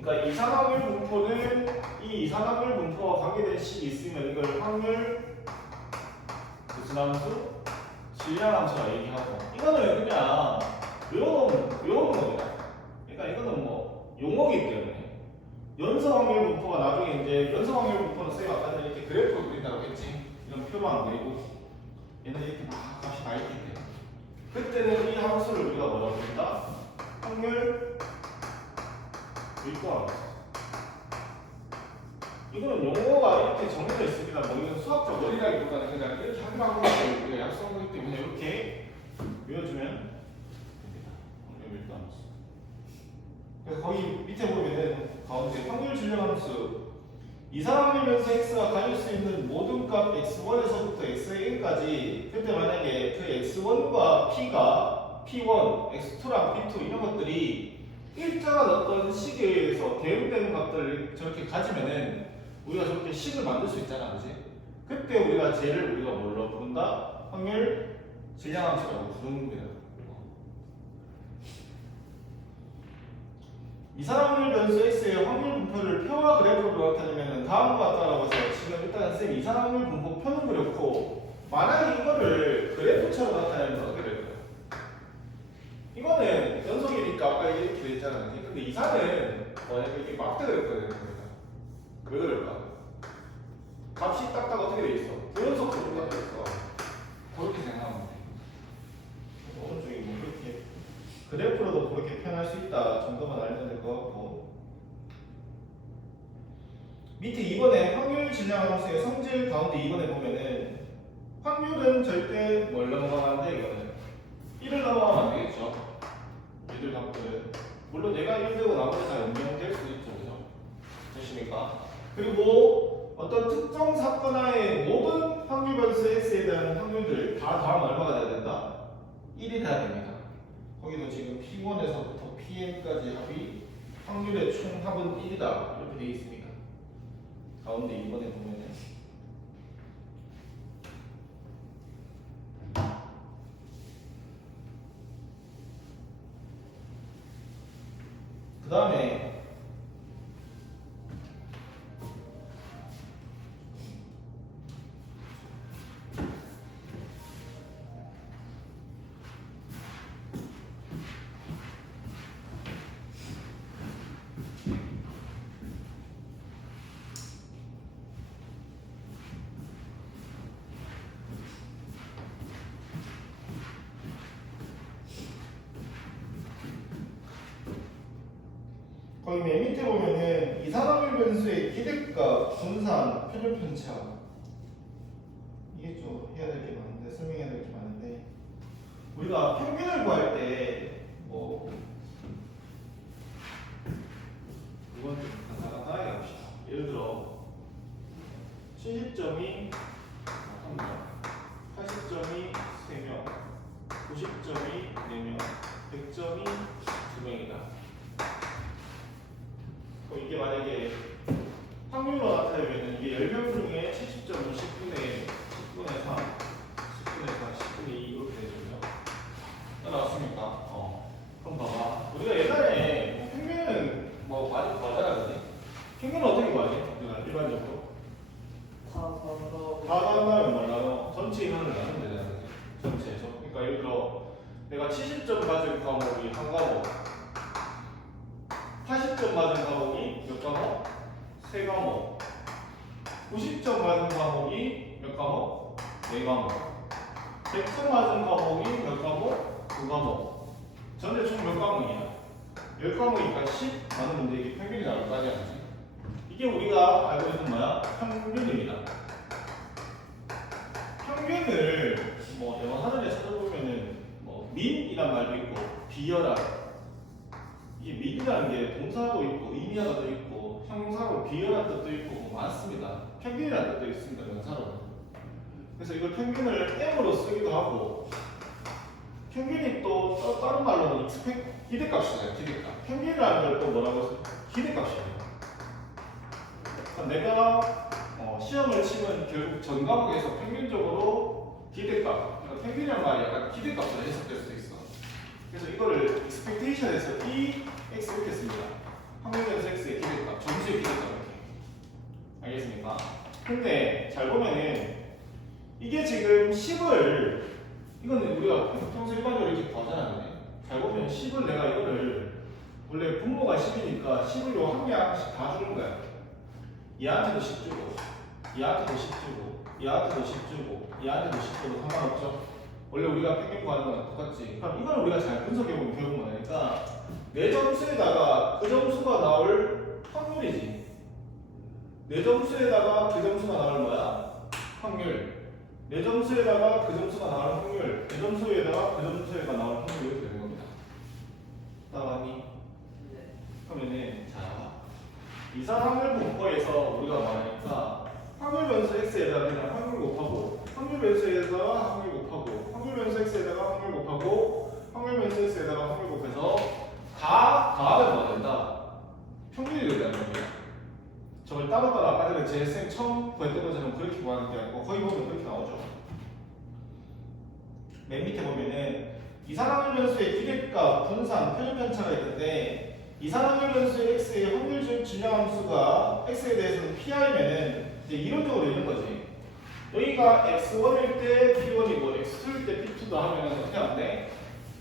그러니까 이산화물 분포는 이 이산화물 분포와 관계된 식이 있으면 이걸 확률 무슨 함수? 질량 함수라 얘기하고, 이거는 그냥 외우는 겁니다. 그러니까 이거는 뭐 용어기 때문에 연속 확률 분포가 나중에 이제 연속 확률 분포는 쌤이 아까 전에 이렇게 그래프로 그린다고 했지. 이런 표만 안 그리고 얘는 이렇게 막 값이 다 있기 때문에 그때는 이 함수를 우리가 뭐라고 부른다? 확률 밀도 함수. 이거는 용어가 이렇게 정해져 있습니다. 뭐 이건 수학적 원리라기보다는 그냥 이렇게 하기로 한 거고 우리가 약속한 거기 때문에 이렇게 외워주면 됩니다. 확률 밀도 함수. 그래서 거기 밑에 보면은 가운데 확률 질량 함수 이상확률 변수 x가 가질 수 있는 모든 값 x1에서부터 xn까지 그때 만약에 그 x1과 p가 p1, x2랑 p2 이런 것들이 일정한 어떤 시기에 의해서 대응되는 값들을 저렇게 가지면은 우리가 저렇게 식을 만들 수 있잖아, 그지? 그때 우리가 쟤를 우리가 뭘로 부른다? 확률 질량함수라고 부르는 거야. 이상확률 변수 x의 확률 분포를 표와 그래프로 나타내면 다음과 같다라고 해서 지금 일단 쌤 이상확률 분포 표는 그렇고 만약에 이거를 그래프처럼 나타내면 어떻게 될까요? 이거는 연속이니까 아까 이렇게 됐잖아. 근데 이상은 만약에 이렇게 막대 그래프가 되는 겁니다. 왜 그럴까? 값이 딱딱 어떻게 돼 있어? 부연속으로 돼 있어. 그렇게 생각하면 돼. 오른쪽이 뭐 그렇게 그래프로도 그렇게 표현할 수 있다 정도만 알면 될 것 같고 밑에 2번에 확률 질량 함수의 성질 가운데 2번에 보면은 확률은 절대 뭘 넘어가면 안 돼 이거는 1을 넘어가면 안 되겠죠. 얘들 값들은 물론 얘가 1 되고 나머지 다 0될 수도 있죠, 그죠? 되십니까? 그리고 어떤 특정 사건 하에 모든 확률 변수 x에 대한 확률들 다 다음 얼마가 돼야 된다? 1이 돼야 됩니다. 거기도 지금 P1에서부터 Pn까지 합이 확률의 총 합은 1이다 이렇게 되어 있습니다. 가운데 2번에 보면은 그 다음에 거기 맨 밑에 보면은 이상확률 변수의 기대값, 분산, 표준 편차 이게 좀 해야 될 게 많은데 설명해야 될 게 많은데 우리가 평균을 구할 때 뭐 이건 좀 간단하게 합시다. 예를 들어 70점이 80점이 3명, 90점이 4명, 100점이 2명이다. 이게 만약에 확률로 나타내면 이게 10명 중에 70점은 10분의 3, 10분의 4, 10분의 2 이렇게 되거든요. 나왔습니까? 그럼 봐봐. 우리가 예전에 평균은 뭐 많이 구하잖아, 그지? 평균은 어떻게 구하지? 우리가 일반적으로? 다 나누면 몰라요. 전체 인원을 나누면 되잖아, 그지? 전체에서. 그러니까 예를 들어 내가 70점 가진 과목이 한 과목 80점 맞은 과목이 몇 과목? 3과목 90점 맞은 과목이 몇 과목? 4과목 100점 맞은 과목이 몇 과목? 2과목 전체 총 몇 과목이야? 10과목이니까 10 나누는데 이게 평균이 나올 거 아니야, 그치? 이게 우리가 알고 있는 뭐야? 평균입니다. 평균을 뭐 영어 하늘에 찾아보면은 뭐 민이란 말도 있고 비열한 이게 민이라는 게 동사도 있고 의미하다도 있고 형용사로 비열한 뜻도 있고 뭐 많습니다. 평균이라는 뜻도 있습니다. 명사로. 그래서 이걸 평균을 m으로 쓰기도 하고 평균이 또 다른 말로는 기대값이잖아요. 기대값. 평균이라는 걸 또 뭐라고 해서 기대값이에요. 내가 시험을 치면 결국 전 과목에서 평균적으로 기대값, 그러니까 평균이란 말이 약간 기대값으로 해석될 수도 있어. 그래서 이거를 expectation에서 x 이렇게 씁니다. 확률 변수 x의 기대값, 점수의 기대값 이렇게. 알겠습니까? 근데 잘 보면은 이게 지금 10을 이거는 우리가 평소 일반적으로 이렇게 구하잖아요. 잘 보면 10을 내가 이거를 원래 분모가 10이니까 10을 요 한 개 하나씩 다 주는 거야. 얘한테도 10 주고, 얘한테도 10 주고, 얘한테도 10 주고, 얘한테도 10 줘도 상관없죠? 원래 우리가 평균 구하는 거랑 똑같지. 그럼 이걸 우리가 잘 분석해보면 결국 뭐냐니까 내 점수에다가 그 점수가 나올 확률이지. 내 점수에다가 그 점수가 나올 뭐야? 확률. 내 점수에다가 그 점수가 나올 확률. 내 점수에다가 그 점수에가 나올 확률 이렇게 되는 겁니다. 따라가니? 네. 그러면은 자 이산 확률 분포에서 우리가 말하니까 확률 변수 x에다가 그냥 확률 곱하고 확률 변수에다가 확률 곱하고 확률 변수 x에다가 확률 곱하고 확률 변수 x에다가 확률 곱해서 다 더하면 뭐 된다? 평균이 된다는 거예요. 저걸 따로따로 아까 전에 제 쌤 처음 구했던 것처럼 그렇게 구하는 게 아니고 거의 보면 그렇게 나오죠. 맨 밑에 보면은 이산확률 변수의 기계값, 분산, 표준 편차가 있는데 이산확률 변수의 x의 확률 증량함수가 x에 대해서는 pi면은 이제 이론적으로 이런 거지. 여기가 x1일 때 p1이고 x2일 때 p2다 하면은 어떻게 하는데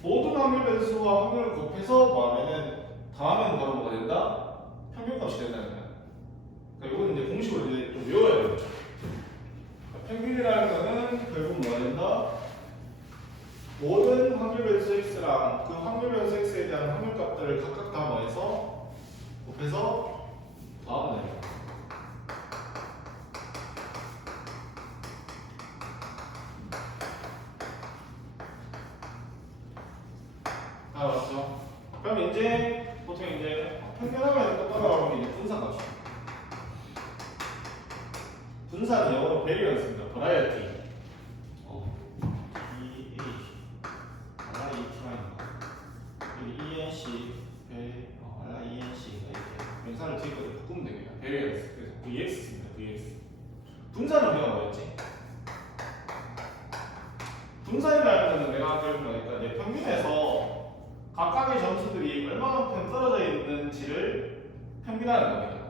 모든 확률 변수와 확률을 곱해서 뭐 하면은 더하면 바로 뭐가 된다? 평균값이 된다는 거야. 그러니까 이거는 이제 공식으로 이제 좀 외워야 되는 거죠. 그러니까 평균이라는 거는 결국 뭐가 된다? 모든 확률 변수 x랑 그 확률 변수 x에 대한 확률 값들을 각각 다 뭐해서 곱해서 더하면 됩니다. 다 왔죠? 그럼 이제 보통 이제 평균하면 또 따라가면 이제 분산값이. 분산은 영어로 베리언스입니다. 버라이어티. 분산을 뒤에 거를 바꾸면 됩니다. variance. 그래서 vx 씁니다. vx. 분산은 우리가 뭐였지? 분산이라는 것은 내가 아까 그러니까 내 평균에서 각각의 점수들이 얼마만큼 떨어져 있는지를 평균하는 겁니다.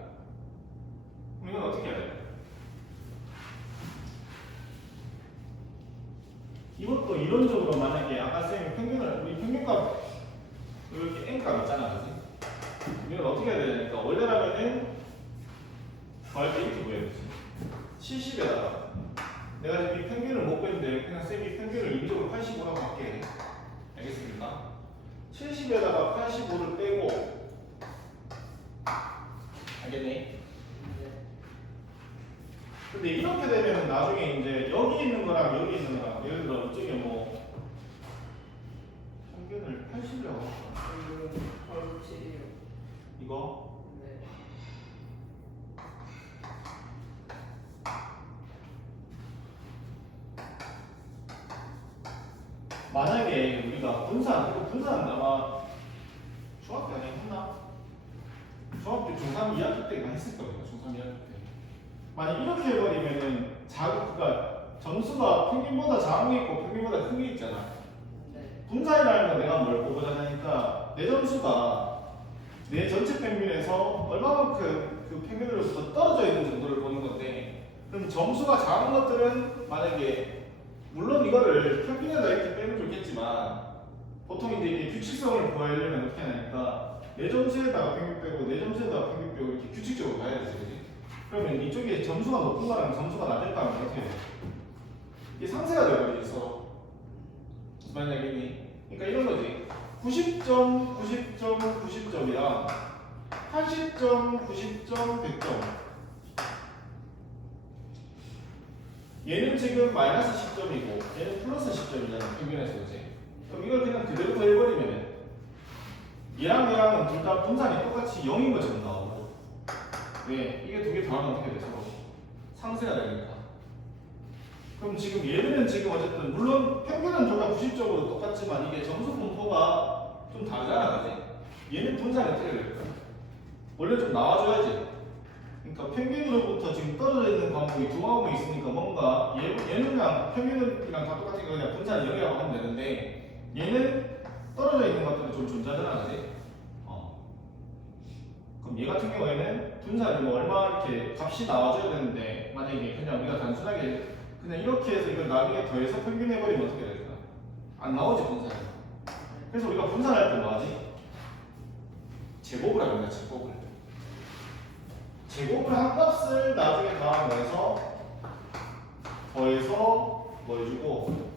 그럼 이건 어떻게 해야 돼요? 이것도 이론적으로 만약에 아까 쌤이 평균을 우리 평균값 이렇게 n값 있잖아, 그지? 이건 어떻게 해야 되냐니까 원래라면은 더할 때 이렇게 구해야 되지. 70에다가 내가 지금 이 평균을 못 구했는데 그냥 쌤이 평균을 임의적으로 85라고 할게. 알겠습니까? 70에다가 85를 빼고 알겠니? 근데 이렇게 되면 나중에 이제 여기 있는 거랑 여기 있는 거랑 예를 들어 이쪽에 뭐 평균을 80이라고 할까? 이거 네. 만약에 우리가 이거 분산 아마 중학교 안에 했나? 중학교 중3 2학기 때가 했을 겁니다. 중3 2학기 때. 만약 이렇게 해버리면은 그러니까 점수가 평균보다 작은 게 있고 평균보다 큰 게 있잖아. 네. 분산이라는 건 내가 뭘 보고자하니까 내 점수가 내 전체 평균에서 얼마만큼 그 평균으로부터 떨어져 있는 정도를 보는 건데, 그럼 점수가 작은 것들은 만약에 물론 이거를 평균에다 이렇게 빼면 좋겠지만 보통 이제 이게 규칙성을 구하려면 어떻게 하냐니까 내 점수에다가 평균 빼고 내 점수에다가 평균 빼고 이렇게 규칙적으로 가야 되지, 그지? 그러면 이쪽에 점수가 높은 거랑 점수가 낮은 거랑 어떻게 돼? 이게 상쇄가 되거든요, 서로. 무슨 말인지 알겠니? 그러니까 이런 거지. 90점, 90점, 90점이랑 80점, 90점, 100점. 얘는 지금 마이너스 10점이고 얘는 플러스 10점이잖아, 평균에서, 그지? 그럼 이걸 그냥 그대로 더해버리면 얘랑 얘랑은 둘 다 분산이 똑같이 0인 것처럼 나오고, 왜? 이게 두 개 더하면 어떻게 돼? 서로 상쇄가 되니까. 그럼 지금 얘는 지금 어쨌든 물론 평균은 둘 다 90점으로 똑같지만 이게 점수 분포가 좀 다르잖아, 그지? 얘는 분산이 어떻게 될까? 원래 좀 나와줘야지. 그러니까 평균으로부터 지금 떨어져 있는 과목이 두 과목이 있으니까 뭔가 얘는 그냥 평균이랑 다 똑같으니까 그냥 분산이 0이라고 하면 되는데 얘는 떨어져 있는 것들이 좀 존재하잖아, 그지? 그럼 얘 같은 경우에는 분산이 뭐 얼마 이렇게 값이 나와줘야 되는데 만약에 그냥 우리가 단순하게 그냥 이렇게 해서 이걸 나중에 더해서 평균해버리면 어떻게 될까? 안 나오지, 분산이. 그래서 우리가 분산할 때 뭐 하지? 제곱을 합니다, 제곱을. 제곱을 한 값을 나중에 더해서 뭐 해주고,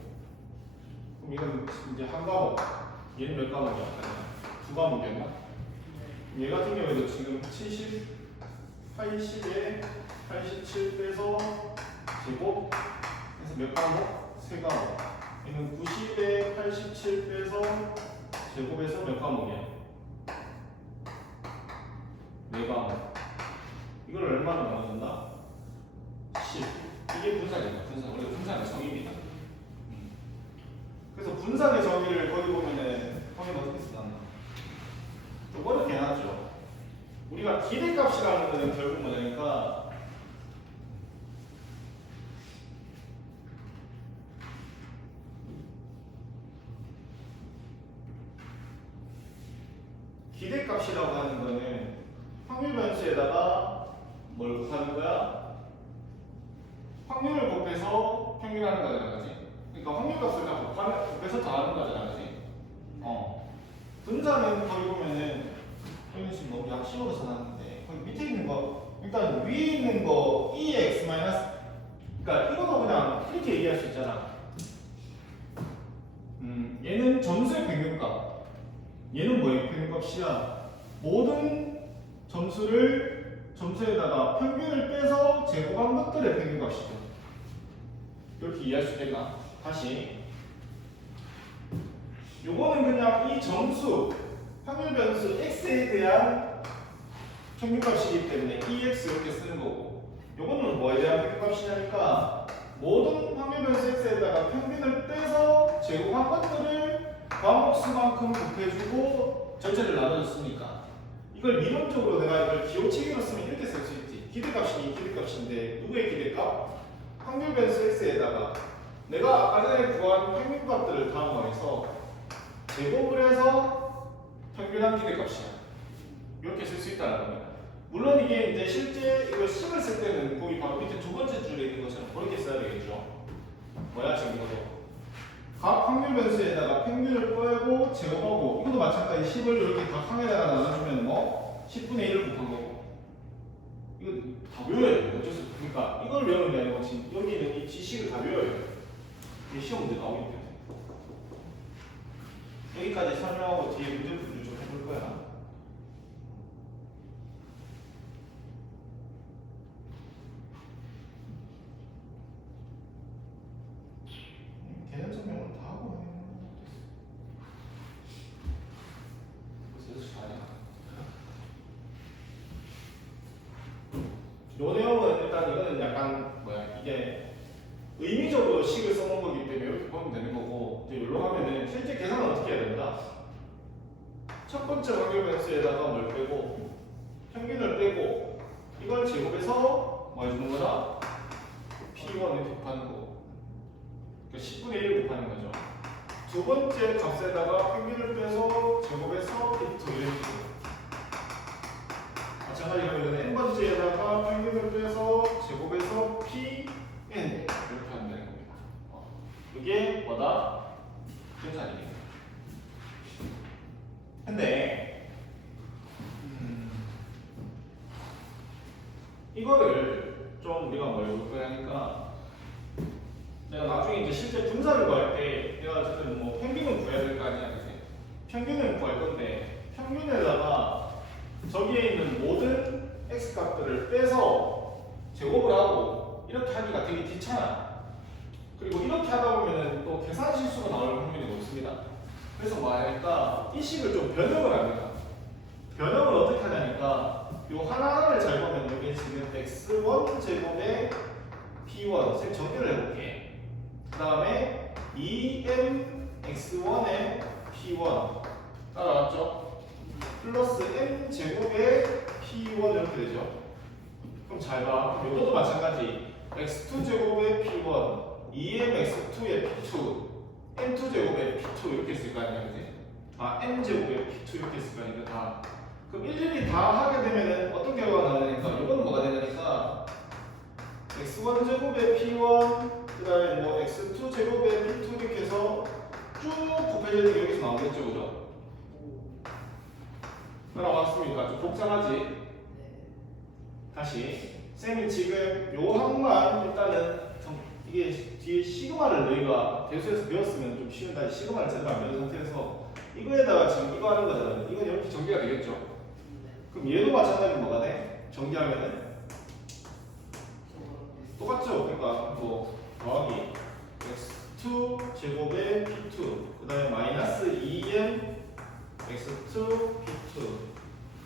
그럼 이건 이제 한 과목, 얘는 몇 과목이야? 두 과목이었나? 얘 같은 경우에도 지금 70, 80에 87 빼서 제곱 해서 몇 과목? 세 과목. 얘는 90에 87 빼서 제곱해서 몇 과목이야? 네 과목. 얼마나 나눠준다? 10. 이게 분산이다. 분산. 원래 분산의 정의입니다. 그래서 분산의 정의를 거기 보면은 형이 어떻게 쓰나? 좀 어렵게 해놨죠. 우리가 기대값이라는 거는 결국 뭐냐니까 기대값이라고 하는 거는 확률 변수에다가 뭘 곱하는 거야? 확률을 곱해서 평균하는 거잖아, 그지? 그러니까 확률값을 다 곱해서 더하는 거잖아, 그지? 분산은 거기 보면은 여기 지금 너무 약식으로 써놨는데 거기 밑에 있는 거 일단 위에 있는 거 EX 마이너스 그러니까 이거도 그냥 이렇게 얘기할 수 있잖아. 얘는 점수의 평균값. 얘는 뭐의 평균값이야? 모든 점수에다가 평균을 빼서 제곱한 것들의 평균값이죠. 이렇게 이해할 수 있겠나? 다시. 요거는 그냥 이 점수, 확률 변수 x에 대한 평균값이기 때문에 EX 이렇게 쓰는 거고, 요거는 뭐에 대한 평균값이냐니까 모든 확률 변수 x에다가 평균을 빼서 제곱한 것들을 과목수만큼 곱해주고 전체를 나눠줬으니까 이걸 미론적으로 내가 이걸 기호체계로 쓰면 이렇게 쓸 수 있지. 기대값이 기대값인데 누구의 기대값? 확률 변수 x에다가 내가 아까 전에 구한 평균값들을 다음화해서 제곱을 해서 평균한 기대값이야. 이렇게 쓸 수 있다는 겁니다. 물론 이게 이제 실제 이걸 식을 쓸 때는 거기 바로 밑에 두 번째 줄에 있는 것처럼 그렇게 써야 되겠죠. 뭐야 지금 이거도 각 확률 변수에다가 평균을 빼고 제곱하고 이것도 마찬가지 10을 이렇게 각 항에다가 나눠주면 뭐 10분의 1을 곱한 거고 이거 다 외워야 돼요. 어쩔 수 없어. 그러니까 이걸 외우는 게 아니고 지금 여기 있는 이 지식을 다 외워야 돼요. 이게 시험 문제 나오기 때문에 여기까지 설명하고 뒤에 문제풀이를 좀 해볼 거야. 개념 설명은 다 하고 해. 벌써 6시 반이야. 요 내용은 일단 이거는 약간 뭐야 이게 의미적으로 식을 써놓은 거기 때문에 이렇게 보면 되는 거고 이제 여기로 하면은 실제 계산은 어떻게 해야 된다? 첫 번째 확률 변수에다가 뭘 빼고 평균을 빼고 이걸 제곱해서 뭐 해주는 거다? P1을 곱하는 거고 그러니까 10분의 1을 곱하는 거죠. 두 번째 값에다가 평균을 빼서 제곱해서 P2 이런 식으로 마찬가지로 이거는 n번째에다가 평균을 빼서 제곱해서 Pn 이렇게 하면 되는 겁니다. 이게 뭐다? 분산이겠다. 근데 이거를 좀 우리가 뭘 볼 거냐니까 내가 나중에 이제 실제 분산을 구할 때 내가 어쨌든 뭐 평균을 구해야 될 거 아니야, 그치? 평균을 구할 건데 평균에다가 저기에 있는 모든 x 값들을 빼서 제곱을 하고 이렇게 하기가 되게 귀찮아. 그리고 이렇게 하다 보면은 또 계산 실수가 나올 확률이 높습니다. 그래서 뭐 하냐니까 이 식을 좀 변형을 합니다. 변형을 어떻게 하냐니까 요 하나하나를 잘 보면 여기 지금 x1 제곱에 p1 색 정리를 해볼게. 그 다음에 2m x1에 p1 따라왔죠? 플러스 m 제곱에 p1 이렇게 되죠. 그럼 잘 봐. 그럼 요것도 마찬가지. x2 제곱에 p1 2m x2에 p2 n2 제곱에 p2 이렇게 쓸 거 아니야, 그지? n 제곱에 p2 이렇게 쓸 거 아니야, 다. 그럼 일일이 다 하게 되면은 어떤 결과가 나오냐니까 이거는 뭐가 되냐니까 x1 제곱에 p1 그 다음에 뭐 x2 제곱에 p2 이렇게 해서 쭉 곱해지는 게 여기서 나오겠죠, 그죠? 나왔습니까? 좀 복잡하지? 다시 쌤이 지금 요 항만 일단은 이게 뒤에 시그마를 너희가 대수에서 배웠으면 좀 쉬운 다시 시그마를 제대로 안 배운 상태에서 이거에다가 지금 이거 하는 거잖아. 이건 이렇게 전개가 되겠죠? 그럼 얘도 마찬가지로 뭐가 돼? 전개하면은 똑같죠? 그러니까 뭐 더하기 x2 제곱에 p2 그 다음에 마이너스 2m x2 p2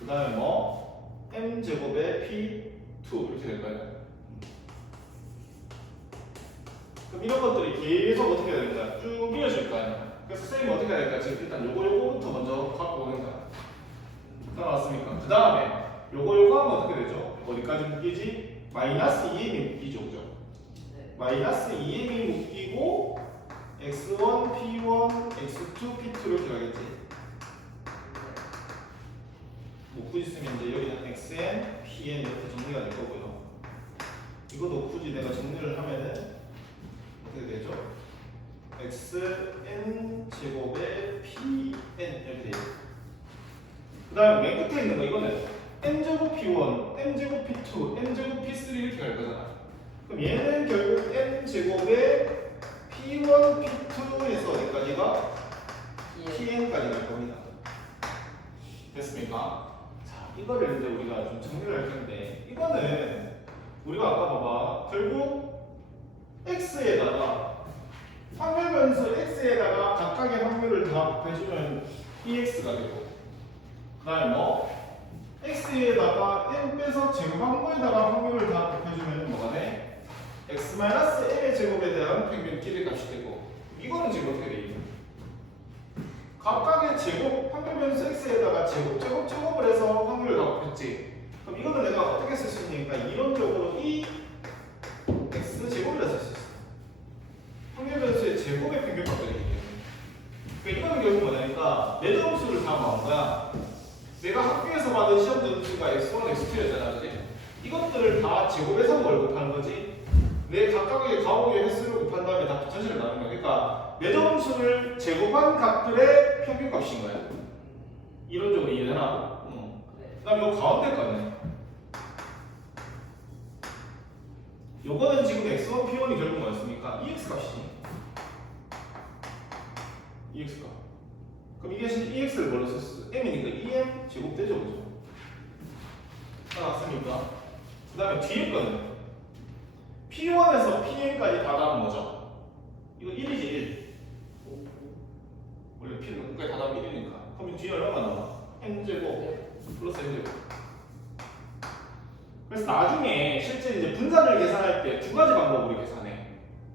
그 다음에 뭐 m 제곱에 p2 이렇게 될까요? 그럼 이런 것들이 계속 어떻게 해야 될까? 쭉 이어질 거 아니야. 그래서 선생님이 어떻게 해야 될까? 지금 일단 요거부터 먼저 갖고 오는 거야. 따라왔습니까? 그 다음에 요거 하면 어떻게 되죠? 어디까지 묶이지? 마이너스 2m이 묶이죠, 그죠? 네. 마이너스 2m이 묶이고 x1, p1, x2, p2 이렇게 가겠지? 뭐 굳이 쓰면 이제 여기는 xn, pn 이렇게 정리가 될 거고요. 이것도 굳이 내가 정리를 하면은 어떻게 되죠? xn 제곱에 pn 이렇게 되죠. 그 다음에 맨 끝에 있는 거 이거는 n제곱 p1, n제곱 p2, n제곱 p3 이렇게 갈 거잖아. 그럼 얘는 결국 n제곱에 p1, p2에서 어디까지가? pn까지 갈 겁니다. 됐습니까? 자, 이거를 이제 우리가 좀 정리를 할 텐데 이거는 우리가 아까 봐봐 결국 x에다가 확률 변수 x에다가 각각의 확률을 다 곱해주면 ex가 되고 그 다음에 뭐 x에다가 n 빼서 제곱항모에다가 확률을 다 곱해주면 뭐가 돼? x-m의 제곱에 대한 평균 기대값이 되고 이거는 지금 어떻게 돼 있냐? 각각의 제곱, 확률 변수 x에다가 제곱을 해서 확률을 다 곱했지. 그럼 이거는 내가 어떻게 쓸 수 있으니까 이론적으로 이 x 제곱이라 쓸 수 있어. 확률 변수의 제곱의 평균값이 되기 때문에. 그러니까 이거는 결국 뭐냐니까 내 점수를 다 모은 거야. 내가 학교에서 받은 시험 점수가 x1, x2였잖아, 그지? 이것들을 다 제곱해서 뭘 곱하는 거지? 내 각각의 가공의 횟수를 곱한 다음에 다 전체를 나눈 거야. 그러니까 내 점수를 제곱한 값들의 평균값인 거야. 이론적으로 이해되나? 응. 그 다음에 이거 가운데 거네. 요거는 지금 x1, p1이 결국 뭐였습니까? EX 값이지. EX 값. 그럼 이게 실제 EX를 뭘로 썼어? M이니까 EM 제곱되죠, 그죠? 나왔습니까? 그 다음에 뒤에 거는 P1에서 Pn까지 다 답은 뭐죠? 이거 1이지, 1. 원래 P는 끝까지 다 답이 1이니까. 그럼 뒤에 얼마가 나와? N제곱 플러스 N제곱. 그래서 나중에 실제 이제 분산을 계산할 때 두 가지 방법으로 계산해.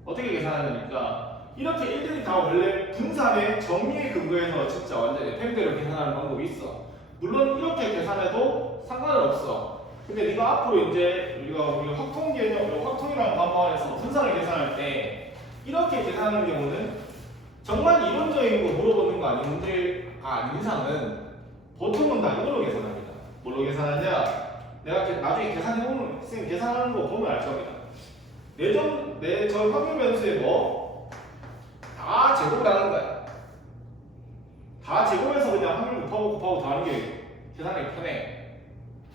어떻게 계산하냐니까 이렇게 일들이 다 원래 분산의 정리에 근거해서 진짜 완전히 펜대로 계산하는 방법이 있어. 물론 이렇게 계산해도 상관은 없어. 근데 네가 앞으로 이제 우리가 확통 개념, 확통이라는 단어 안에서 분산을 계산할 때 이렇게 계산하는 경우는 정말 이론적인 거 물어보는 거 아닌 문제가 아닌 이상은 보통은 다 이걸로 계산합니다. 뭘로 계산하냐? 내가 나중에 계산해보면 선생님 계산하는 거 보면 알 겁니다. 내 확률 변수에 뭐 다 제곱을 하는 거야. 다 제곱해서 그냥 확률 곱하고 다 하는 게 계산하기 편해.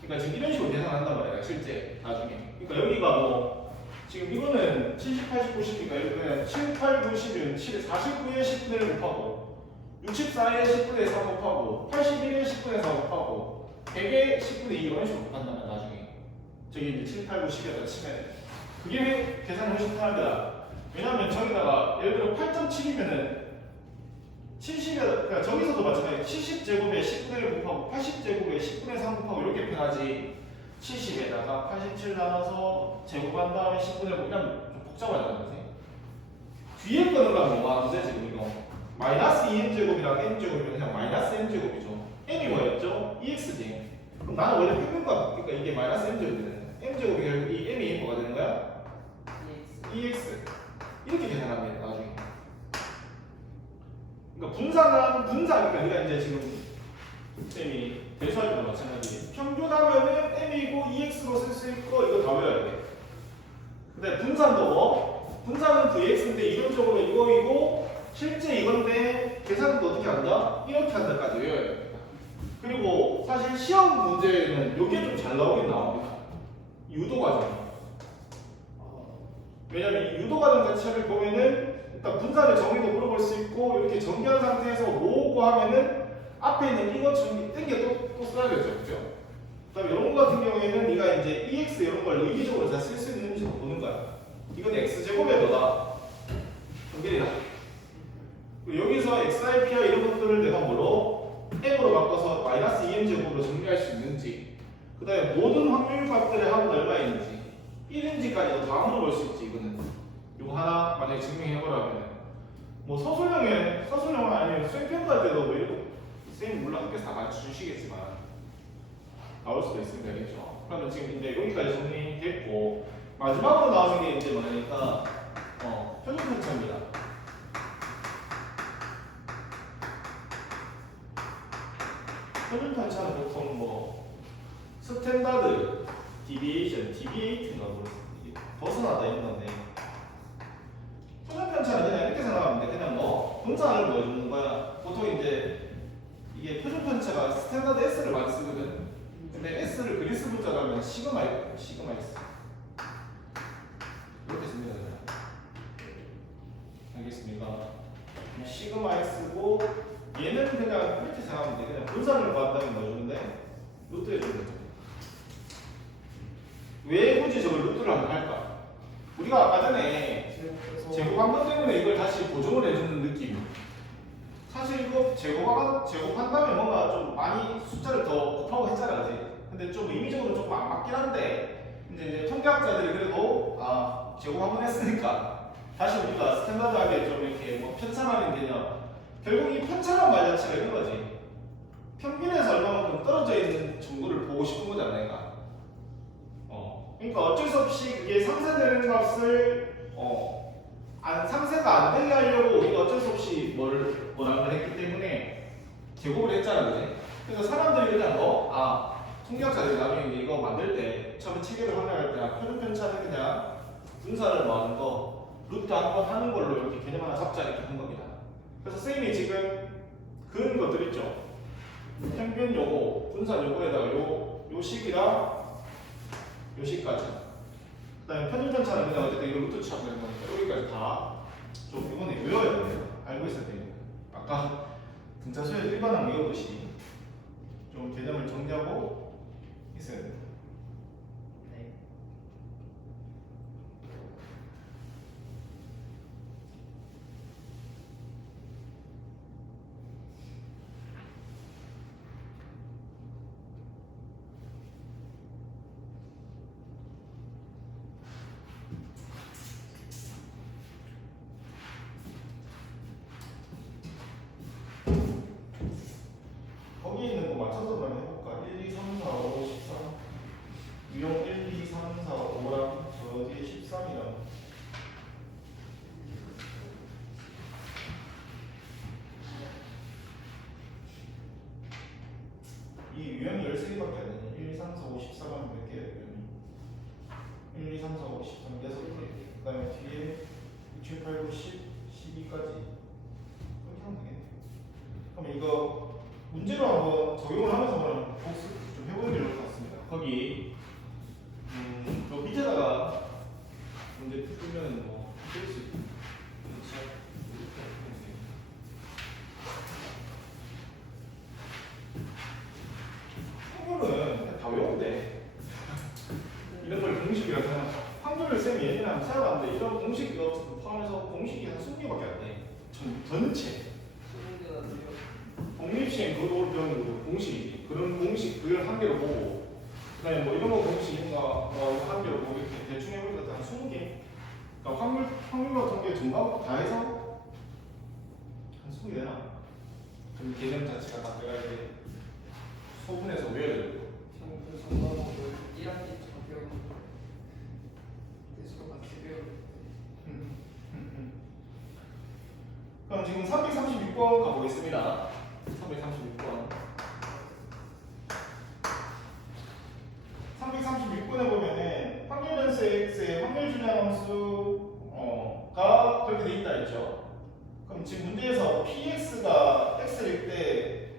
그러니까 지금 이런 식으로 계산한단 말이야, 실제 나중에. 그러니까 여기가 뭐 지금 이거는 70, 80, 90이니까 이렇게 그냥 7, 8, 9, 10은 49에 10분의 1 곱하고 64에 10분의 4 곱하고 81에 10분의 4 곱하고 100에 10분의 2 이런 식으로 곱한다면 나중에 저기 이제 7, 8, 9, 10이었다 치면 그게 계산이 훨씬 편할 거다. 왜냐면 저기다가 예를 들어 8.7이면은 70에 그러니까 저기서도 마찬가지 70제곱에 10분의 1 곱하고 80제곱에 10분의 3 곱하고 이렇게 표현하지 70에다가 87 나눠서 제곱한 다음에 10분의 1 이러면 좀 복잡하잖아요. 뒤에 거는 뭐가 문제 지금 이거 마이너스 2n제곱이랑 n제곱이면 그냥 마이너스 n제곱이죠. n이 뭐였죠? ex지. 그럼 나는 원래 평균값 그러니까 이게 마이너스 n제곱이 되는 거야. n제곱이 결국 이 m이 뭐가 되는 거야? ex 이렇게 계산합니다 나중에. 그러니까 분산 그러니까 네가 이제 지금 쌤이 대수할 때도 마찬가지. 평균하면은 m이고 ex로 쓸 수 있고 이거 다 외워야 돼. 근데 분산도 뭐? 분산은 vx인데 이론적으로 이거이고 실제 이건데 계산도 어떻게 한다? 이렇게 한다까지 외워야 됩니다. 그리고 사실 시험 문제는 이게 좀 잘 나오긴 나옵니다. 유도 과정. 왜냐면 이 유도 과정 자체를 보면은 일단 분산의 정의도 물어볼 수 있고 이렇게 정리한 상태에서 모으고 하면은 앞에 있는 이거 정리 땡겨 또 써야겠죠, 그죠? 그다음에 이런 거 같은 경우에는 네가 이제 EX 이런 걸 의기적으로 다 쓸 수 있는지 보는 거야. 이건 X 제곱에 뭐다? 연결이다. 여기서 XI, PI 이런 것들을 내가 뭐로 M으로 바꿔서 마이너스 2M 제곱으로 정리할 수 있는지. 그다음에 때문에 모든 확률 값들의 합은 얼마 있는지 1인지까지도 다 물어볼 수 있지. 이거는 이거 하나 만약에 증명해보라면 뭐 서술형은 아니면 수행평가할 때도 뭐 이런 쌤 물론 학교에서 다 가르쳐주시겠지만 나올 수도 있으면 되겠죠. 그러면 지금 이제 여기까지 정리됐고 마지막으로 나오는 게 이제 뭐냐니까 표준 편차입니다. 표준 편차는 보통 뭐 스탠다드 디비에이트인가 뭐 벗어나다 이런 건데 표준 편차는 그냥 이렇게 생각하면 돼. 그냥 뭐 분산을 보여주는 거야. 보통 이제 이게 표준 편차가 스탠다드 S를 많이 쓰거든. 근데 S를 그리스 분자로 하면 시그마 S 이렇게 씁니다. 그냥. 알겠습니까? 시그마 S고 얘는 그냥 이렇게 생각하면 돼. 그냥 분산을 구한다면 넣어주는데 루트 해주는 거죠. 왜 굳이 저걸 루트를 한번 할까? 우리가 아까 전에 제곱한 것 때문에 이걸 다시 보정을 해주는 느낌. 사실 이거 제곱한 다음에 뭔가 좀 많이 숫자를 더 곱하고 했잖아, 그지? 근데 좀 의미적으로 조금 안 맞긴 한데, 이제 통계학자들이 그래도 제곱 한 번 했으니까 다시 우리가 스탠다드하게 좀 이렇게 뭐 편차라는 개념. 결국 이 편차란 말 자체가 이런 거지. 평균에서 얼마만큼 떨어져 있는 정도를 보고 싶은 거잖아, 내가. 그러니까 어쩔 수 없이 그게 상쇄되는 값을 상쇄가 안 되게 하려고 우리가 어쩔 수 없이 뭐라고 했기 때문에 제곱을 했잖아, 그지? 그래서 사람들이 그냥 통계학자들이 나중에 이거 만들 때 처음에 체계를 활용할 때 표준 편차는 그냥 분산을 뭐하는 거 루트 한 번 하는 걸로 이렇게 개념 하나 잡자 이렇게 한 겁니다. 그래서 쌤이 지금 그런 것들 있죠. 평균 요거, 분산 요거에다가 요 식이랑 요 식까지. 그 다음에 편중 편차는 그냥 어쨌든 이거 루트 취합 되는 거니까 여기까지 다 좀 이번에 외워야 돼요. 알고 있어야 돼요. 아까 등차 수열 일반항 외우듯이 좀 개념을 정리하고 있어야 돼요. 네. 거기 있는 거 맞춰서 한번 해볼까? 1, 2, 3, 4, 5, 13 유형 1, 2, 3, 4, 5랑 저 뒤에 13이랑 이 유형이 13개밖에 안 되네. 1, 2, 3, 4, 5, 13하면 몇 개야? 유형이 1, 2, 3, 4, 5, 13, 6개. 그 다음에 뒤에 6, 7, 8, 9, 10, 12까지 그렇게 하면 되겠네. 그럼 이거 문제로 한번 적용을 하면서 한번 복습 좀 해보는 게 좋을 것 같습니다. 거기 저 밑에다가 문제 풀면 뭐 풀 수 있고 확률은 그냥 다 외우면 돼. 이런 걸 공식이라고 생각. 확률을 쌤이 예전에 한번 세워봤는데 이런 공식 이거 포함해서 공식이 한 20개밖에 안 돼. 전체. 독립시행 그걸 배우는 거 공식이지. 그런 공식 그걸 한 개로 보고 그다음에 뭐 이런 거 공식인가 뭐 한 개로 보고 이렇게 대충 해보니까 한 20개. 그러니까 확률 같은 게 전부 다 해서 한 20개 되나? 그럼 개념 자체가 다 내가 이제 소분해서 외워야 되고. 지금 그 전반적으로 1학기 좀 배우는 거. 대수로 같이 배우는 그럼 지금 336번 가보겠습니다. 336번. 336번에 보면은 확률 변수 x의 확률 준항 함수가 그렇게 돼 있다 했죠. 그럼 지금 문제에서 px가 x일 때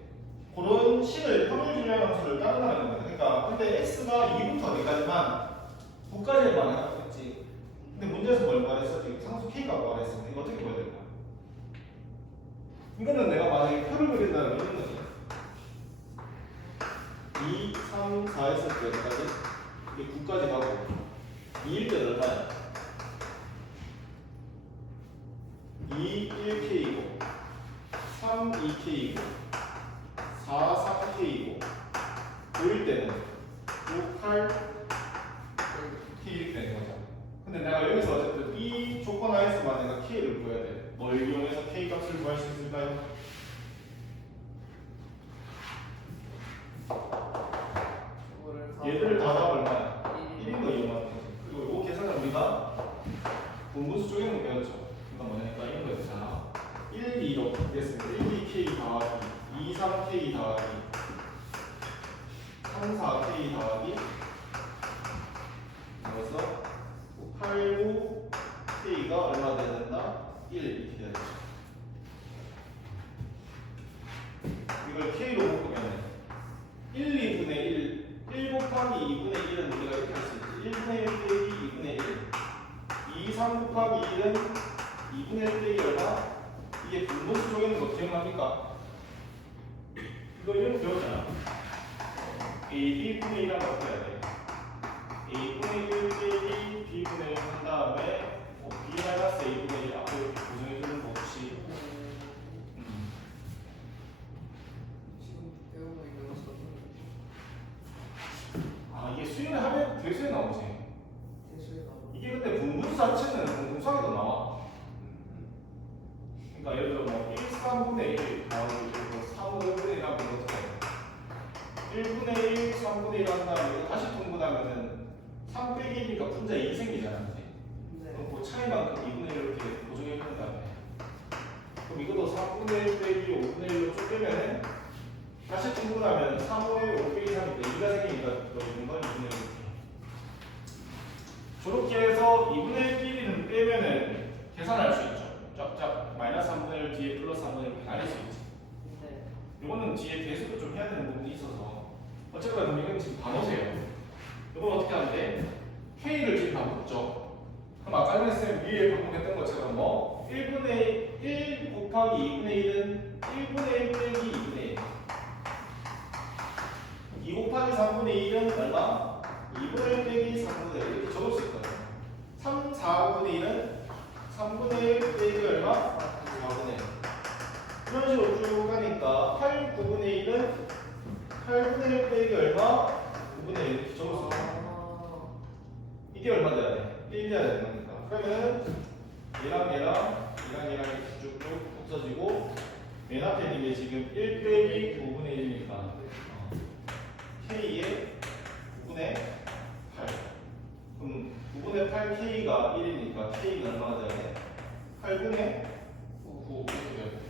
그런 식을 확률 준항 함수를 따른다는 겁니다. 그러니까 근데 x가 2부터 어디까지만 9까지만 해놨고 했지. 근데 문제에서 뭘 말했어? 지금 상수 k가 말했어. 이거 어떻게 보여야 될까? 이거는 내가 만약에 표를 그린다면 이런 거지. 2, 3, 4 했을 때 여기까지 이게 9까지 가고 2일 때 얼마야? 2, 1K이고 3, 2K이고 4, 3K이고 5일 때는 5, 8, 어쨌든 이 조건 하에서만 내가 K를 구해야 돼. 뭘 이용해서 K 값을 구할 수 있을까요? 얘들을 다 더하면 얼마야? 1인 거 이용하는 거지. 그리고 이 계산을 우리가 분분수 쪼개는 거 배웠죠. 그러니까 뭐냐니까 이런 거 있잖아. 1, 2로 됐습니다. 1, 2K 더하기 2, 3K 더하기 3, 4K 더하기 그래서 8, 9K가 얼마 돼야 된다? 1 이렇게 돼야 되죠. 이걸 K로 묶으면 1, 2분의 1 1 곱하기 2분의 1은 우리가 이렇게 할 수 있지. 1분의 1 빼기 2분의 1 2, 3 곱하기 1은 2분의 1 빼기 얼마? 이게 분모수 쪼개는 거 기억납니까? 이거 이렇게 배웠잖아. A, B분의 1하고 어떻게 해야 돼? A분의 1 빼기 B분의 1 한 다음에 B 마이너스 A분의 1 앞으로 이렇게 고정해주는 거 없이 지금 배우고 있는 것은 아 이게 수열을 하면 대수에 나오지. 대수에 나와. 이게 근데 분모수 자체는 공수하게도 나와. 그러니까 예를 들어 뭐 1, 3분의 1 나오고 3분의 1 하면 어떻게 해? 1분의 1, 3분의 1 한 다음에 이거 다시 분분하면은 3 빼기 1이니까 분자 2 생기잖아. 그치? 네. 그럼 그 차이만큼 2분의 1로 이렇게 고정해 준 다음에 그럼 이것도 3분의 1 빼기 5분의 1로 쪼개면은 다시 분분하면 3분의 5 빼기 3이니까 2가 생기니까 이런 건 2분의 1 이렇게 저렇게 해서 2분의 1끼리는 빼면은 계산할 수 있죠. 쫙쫙 마이너스 3분의 1 뒤에 플러스 3분의 1 이렇게 나눌 수 있지. 네. 이거는 뒤에 대수도 좀 해야 되는 부분이 있어서 어쨌거나 이건 지금 반호세요. 이건 어떻게 하는데 K를 지금 다 묶죠. 그럼 아까 전에 쌤 위에 방금 했던 것처럼 뭐 1분의 1 곱하기 2분의 1은 1분의 1 빼기 2분의 1 2 곱하기 3분의 1은 얼마? 2분의 1 빼기 3분의 1 이렇게 적을 수 있거든요. 3, 4분의 1은 3분의 1 빼기 얼마? 4분의 1 이런 식으로 쭉 가니까 8, 9분의 1은 8분의 1 빼기 얼마? 9분의 1 이렇게 적을 수 있어요. 이게 얼마 돼야 돼? 1 돼야 되는 거니까. 그러면 얘랑 이렇게 쭉쭉 없어지고 맨 앞에 있는 게 지금 1 빼기 9분의 1이니까 K의 9분의 8 그럼 9분의 8 K가 1이니까 K가 얼마가 돼야 돼? 8분의 9 이렇게 돼야 돼.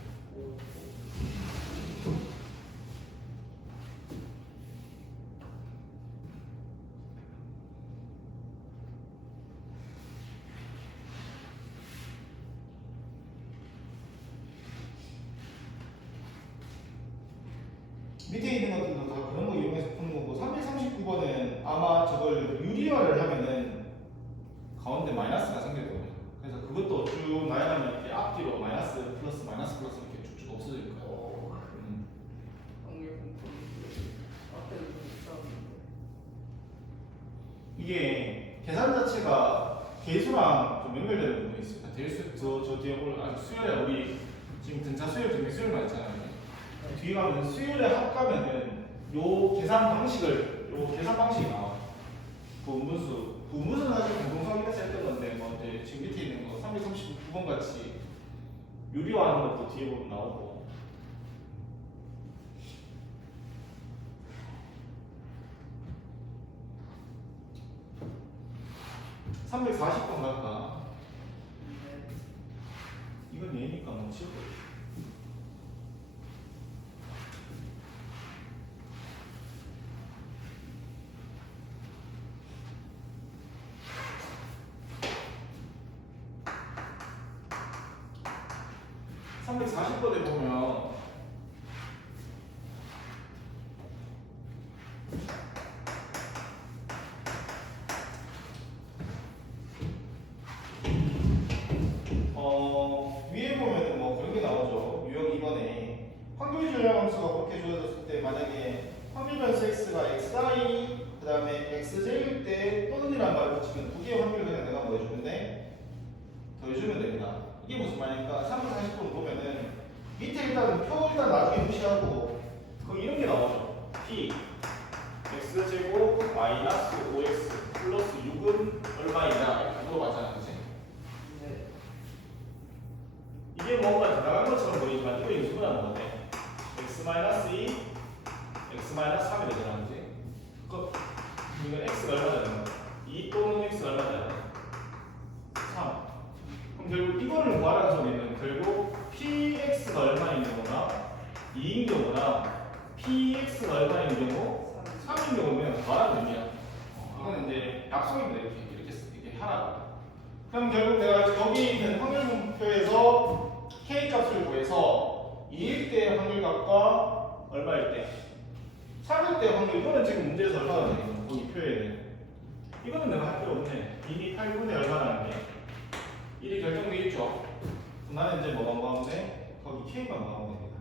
밑에 있는 것들도 다 그런 거 이용해서 푸는 거고 339번은 아마 저걸 유리화를 하면은 가운데 마이너스가 생길 거예요. 그래서 그것도 쭉 나열하면 이렇게 앞뒤로 마이너스 플러스 이렇게 쭉쭉 없어질 거예요. 확률 분포. 앞에도 좀 있었는데. 이게 계산 자체가 계수랑 좀 연결되는 부분이 있습니다. 대수 저 뒤에 오늘 아주 수열에 우리 지금 등차 수열 중에 수열만 있잖아요. 뒤에 가면 수열에 합하면은 요 계산 방식이 나와. 분분수는 사실 공동성이라서 했던 건데 뭐 이제 지금 밑에 있는 거 339번 같이 유리화하는 것도 뒤에 보면 나오고. (340번) 갈까? 네. 이건 얘니까 뭐 치고. (340번에) 보면 위에 보면은 뭐 그런 게 나오죠. 유형 2번에 확률 질량함수가 그렇게 주어졌을 때 만약에 확률 변수 x가 xi 그 다음에 xj일 때 또는이라는 말을 붙이면 두 개의 확률을 그냥 내가 뭐 해주는데 더해주면 됩니다. 이게 무슨 말이니까 340번 보면은 밑에 일단 표 일단 나중에 무시하고 그 이런 게 나오죠. p x제곱 마이너스 5x 플러스 6은 얼마이냐 이렇게 물어봤잖아. 그치? 뭔가 나간 것처럼 보이지만 이거 유수분하는 건데 x-2, x-3이 되잖아, 그지? 그 이거 x가 얼마 되는 거야? 2 또는 x가 얼마 되는 거야? 3. 그럼 결국 이거를 구하라는 소리는 결국 px가 얼마인 경우나 2인 경우나 px가 얼마인 경우 3인 경우면 더하는 의미야. 이거는 이제 약속입니다. 이렇게 하라고. 그럼 결국 내가 여기 있는 확률분표에서 k 값을 구해서 2일 때 확률값과 얼마일 때? 3일 때 확률. 이거는 지금 문제에서 얼마나 되는 거기 표에는. 이거는 내가 할 필요 없네. 이미 8분의 얼마라는 게 1이 결정돼 있죠. 나는 이제 뭐만 구하면 돼? 거기 k만 구하면 됩니다.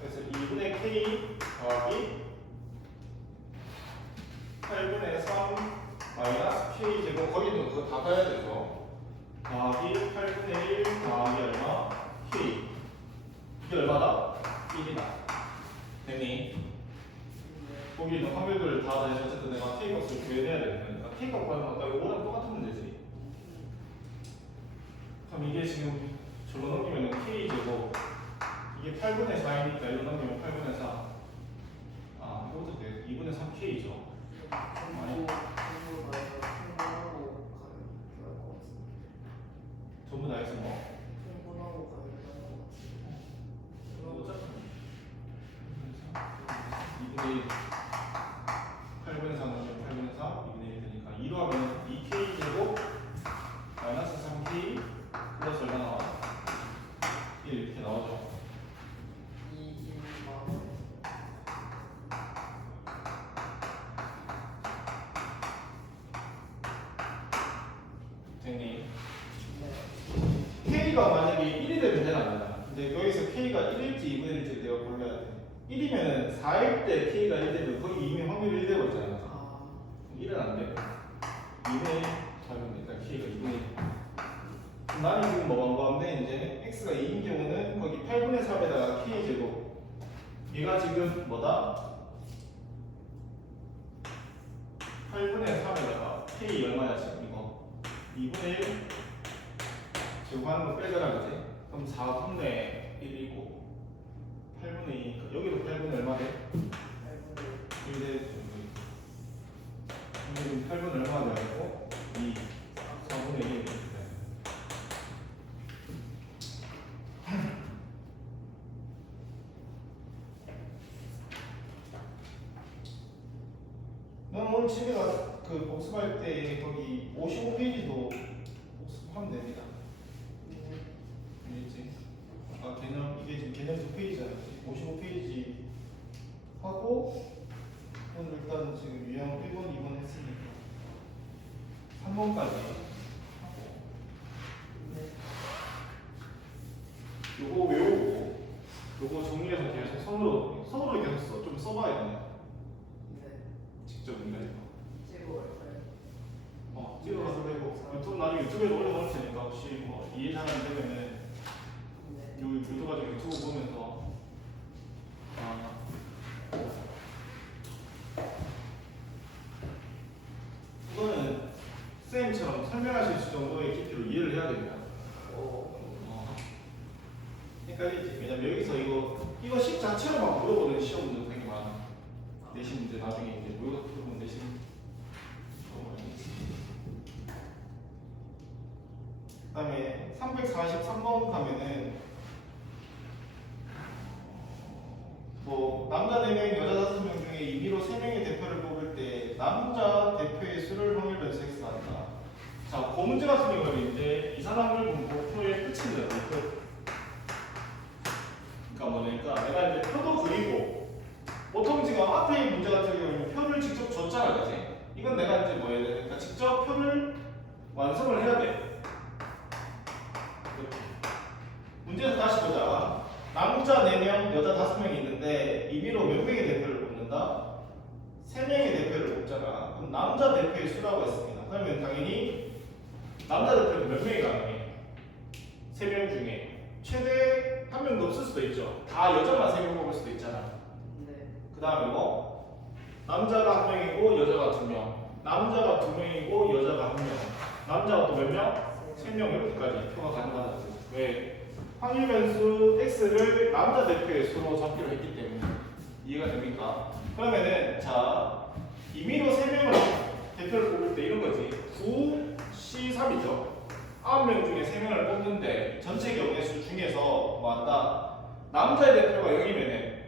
그래서 2분의 k 더하기 8분의 3 마이너스 k 제곱 거기는 그거 다 가야 되죠. 더하기 8분의 1 더하기 얼마? k. 이게 얼마다? 1이다. 됐니? 거기 있는 확률들을 다 다시 어쨌든 내가 k 값을 구해내야 되니까 k 값 구하는 것과 이거랑 똑같은 문제지. 그럼 이게 지금 저로 넘기면 k 제곱 이게 8분의 4이니까 이로 넘기면 8분의 4. 아 이것도 돼. 2분의 3 k죠. 전부 다 해서 뭐? 2분의 1 8분의 4 넣으면 8분의 4 2분의 1 되니까 2로 하면 2k 제곱 마이너스 3k 플러스 얼마 나와? 1 이렇게 나오죠. 됐니? k가 만약에 1이 되면 문제는 안 되잖아. 근데 여기서 k가 1일지 2분의 1일지 내가 골라야 돼. 1이면 4일 때 k가 1 되면 거기 이미 확률이 1 되고 있잖아. 1은 안 되고 2분의 1 하면 일단 k가 2분의 1. 나는 지금 뭐만 구하면 돼? 이제 x가 2인 경우는 거기 8분의 3에다가 k 제곱 얘가 지금 뭐다? 8분의 3에다가 k 얼마야 지금 이거? 2분의 1 제곱하는 거 빼더라 그지? 그럼 4분의 1이고 8분의 2 여기도 8분의 얼마 돼? 1 돼. 여기 8분의 얼마 되고 2 4분의 1 이렇게 돼. 넌 오늘 집에 가서 그 복습할 때 거기 55페이지도 복습하면 됩니다. 알겠지? 아까 개념 이게 지금 개념 2페이지잖아. 55페이지 하고 오늘 일단 지금 유형 1번, 2번 했으니까 3번까지 하고 요거 외우고 요거 정리해서 계속 손으로 계속 써. 좀 써봐야 돼. 직접 문제. 찍어가서 해고 유튜브 나중에 유튜브에도 올려놓을 테니까 혹시 뭐 이해 잘 안 되면은 요 유튜브 가지고 유튜브 보면서 이거는 쌤처럼 설명하실 수 정도의 깊이로 이해를 해야 됩니다. 헷갈리지? 왜냐면 여기서 이거 식 자체로 막 물어보는 시험 문제 되게 많아. 내신 문제 나중에 이제 모의고사 풀어보면 내신 그 다음에 343번 가면은 뭐 남자 4명, 여자 5명 중에 임의로 3명의 대표를 뽑을 때 남자 대표의 수를 확률 변수 X가 한다. 자, 그 문제 같은 경우는 이제 이산확률 분포표의 끝입니다. 끝. 그러니까 뭐냐니까 내가 이제 표도 그리고 보통 지금 앞에 문제 같은 경우는 표를 직접 줬잖아, 그지? 이건 내가 이제 뭐 해야 돼? 그러니까 직접 표를 완성을 해야 돼. 이렇게. 문제에서 다시 보자. 남자 4명, 여자 5명이 있는데 임의로 몇 명의 대표를 뽑는다? 3명의 대표를 뽑잖아. 그럼 남자 대표의 수라고 했습니다. 그러면 당연히 남자 대표는 몇 명이 가능해? 3명 중에 최대 1명도 없을 수도 있죠. 다 여자만 3명 뽑을 수도 있잖아. 그 다음에 뭐? 남자가 1명이고 여자가 2명, 남자가 2명이고 여자가 1명, 남자가 또 몇 명? 3명 이렇게까지 표가 가능하다고. 왜? 확률 변수 x를 남자 대표의 수로 잡기로 했기 때문에 이해가 됩니까? 그러면은 자 임의로 3명을 대표를 뽑을 때 이런 거지. 9, C3이죠. 9명 중에 3명을 뽑는데 전체 경우의 수 중에서 맞다. 남자의 대표가 0이면은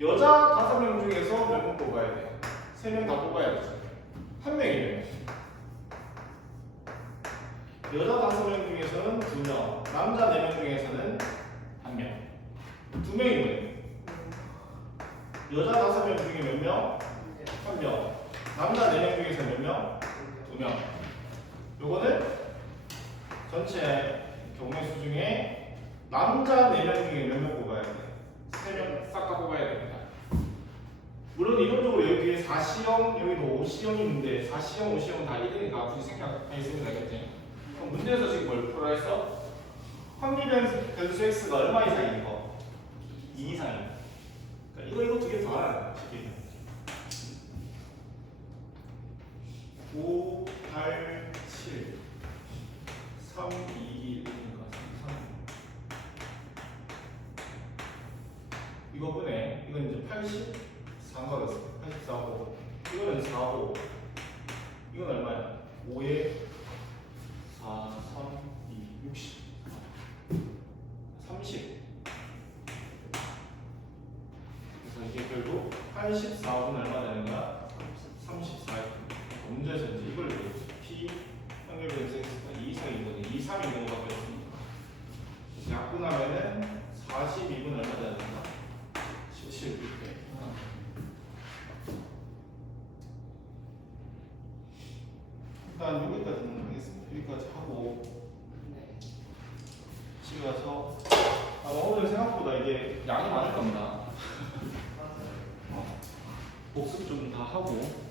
여자 5명 중에서 몇 명 뽑아야 돼? 3명 다 뽑아야 되죠. 1명이면 여자 5명 중에서는 2명, 남자 4명 중에서는 1명. 2명이면 여자 5명 중에 몇 명? 1명. 남자 4명 중에서 몇 명? 2명. 요거는 전체 경우의 수 중에 남자 4명 중에 몇 명 뽑아야 돼? 3명 싹 다 뽑아야 됩니다. 물론 이론적으로 여기에 4C형, 여기도 5C형이 있는데 4C형, 5C형 다 1이니까 굳이 생각했으면 되겠지. 그럼 문제에서 지금 뭘 풀어야 했어? 확률 변수 X가 얼마 이상인 거? 2 이상인 거. 그러니까 이거 두 개 더 알아야 돼. 쉽게. 5, 8, 7, 3, 2, 1이니까 3. 이거분에 이건 이제 84가 됐어. 84고 이거는 4고 이건 얼마야? 5에 4, 3, 2, 60 30 그래서 이게 결국 84분은 얼마 되는 거야? 34. 문제에서 이제 이걸 P 확률 변수 X가 2 이상인 거지 2, 3인 경우가 되었으니까 약분하면은 42분 얼마 되는 거야? 17 이렇게. 일단 여기까지는 하겠습니다. 여기까지 하고 네. 집에 가서 아마 오늘 생각보다 이게 양이 많을 겁니다. 맞아요. 복습 좀 다 하고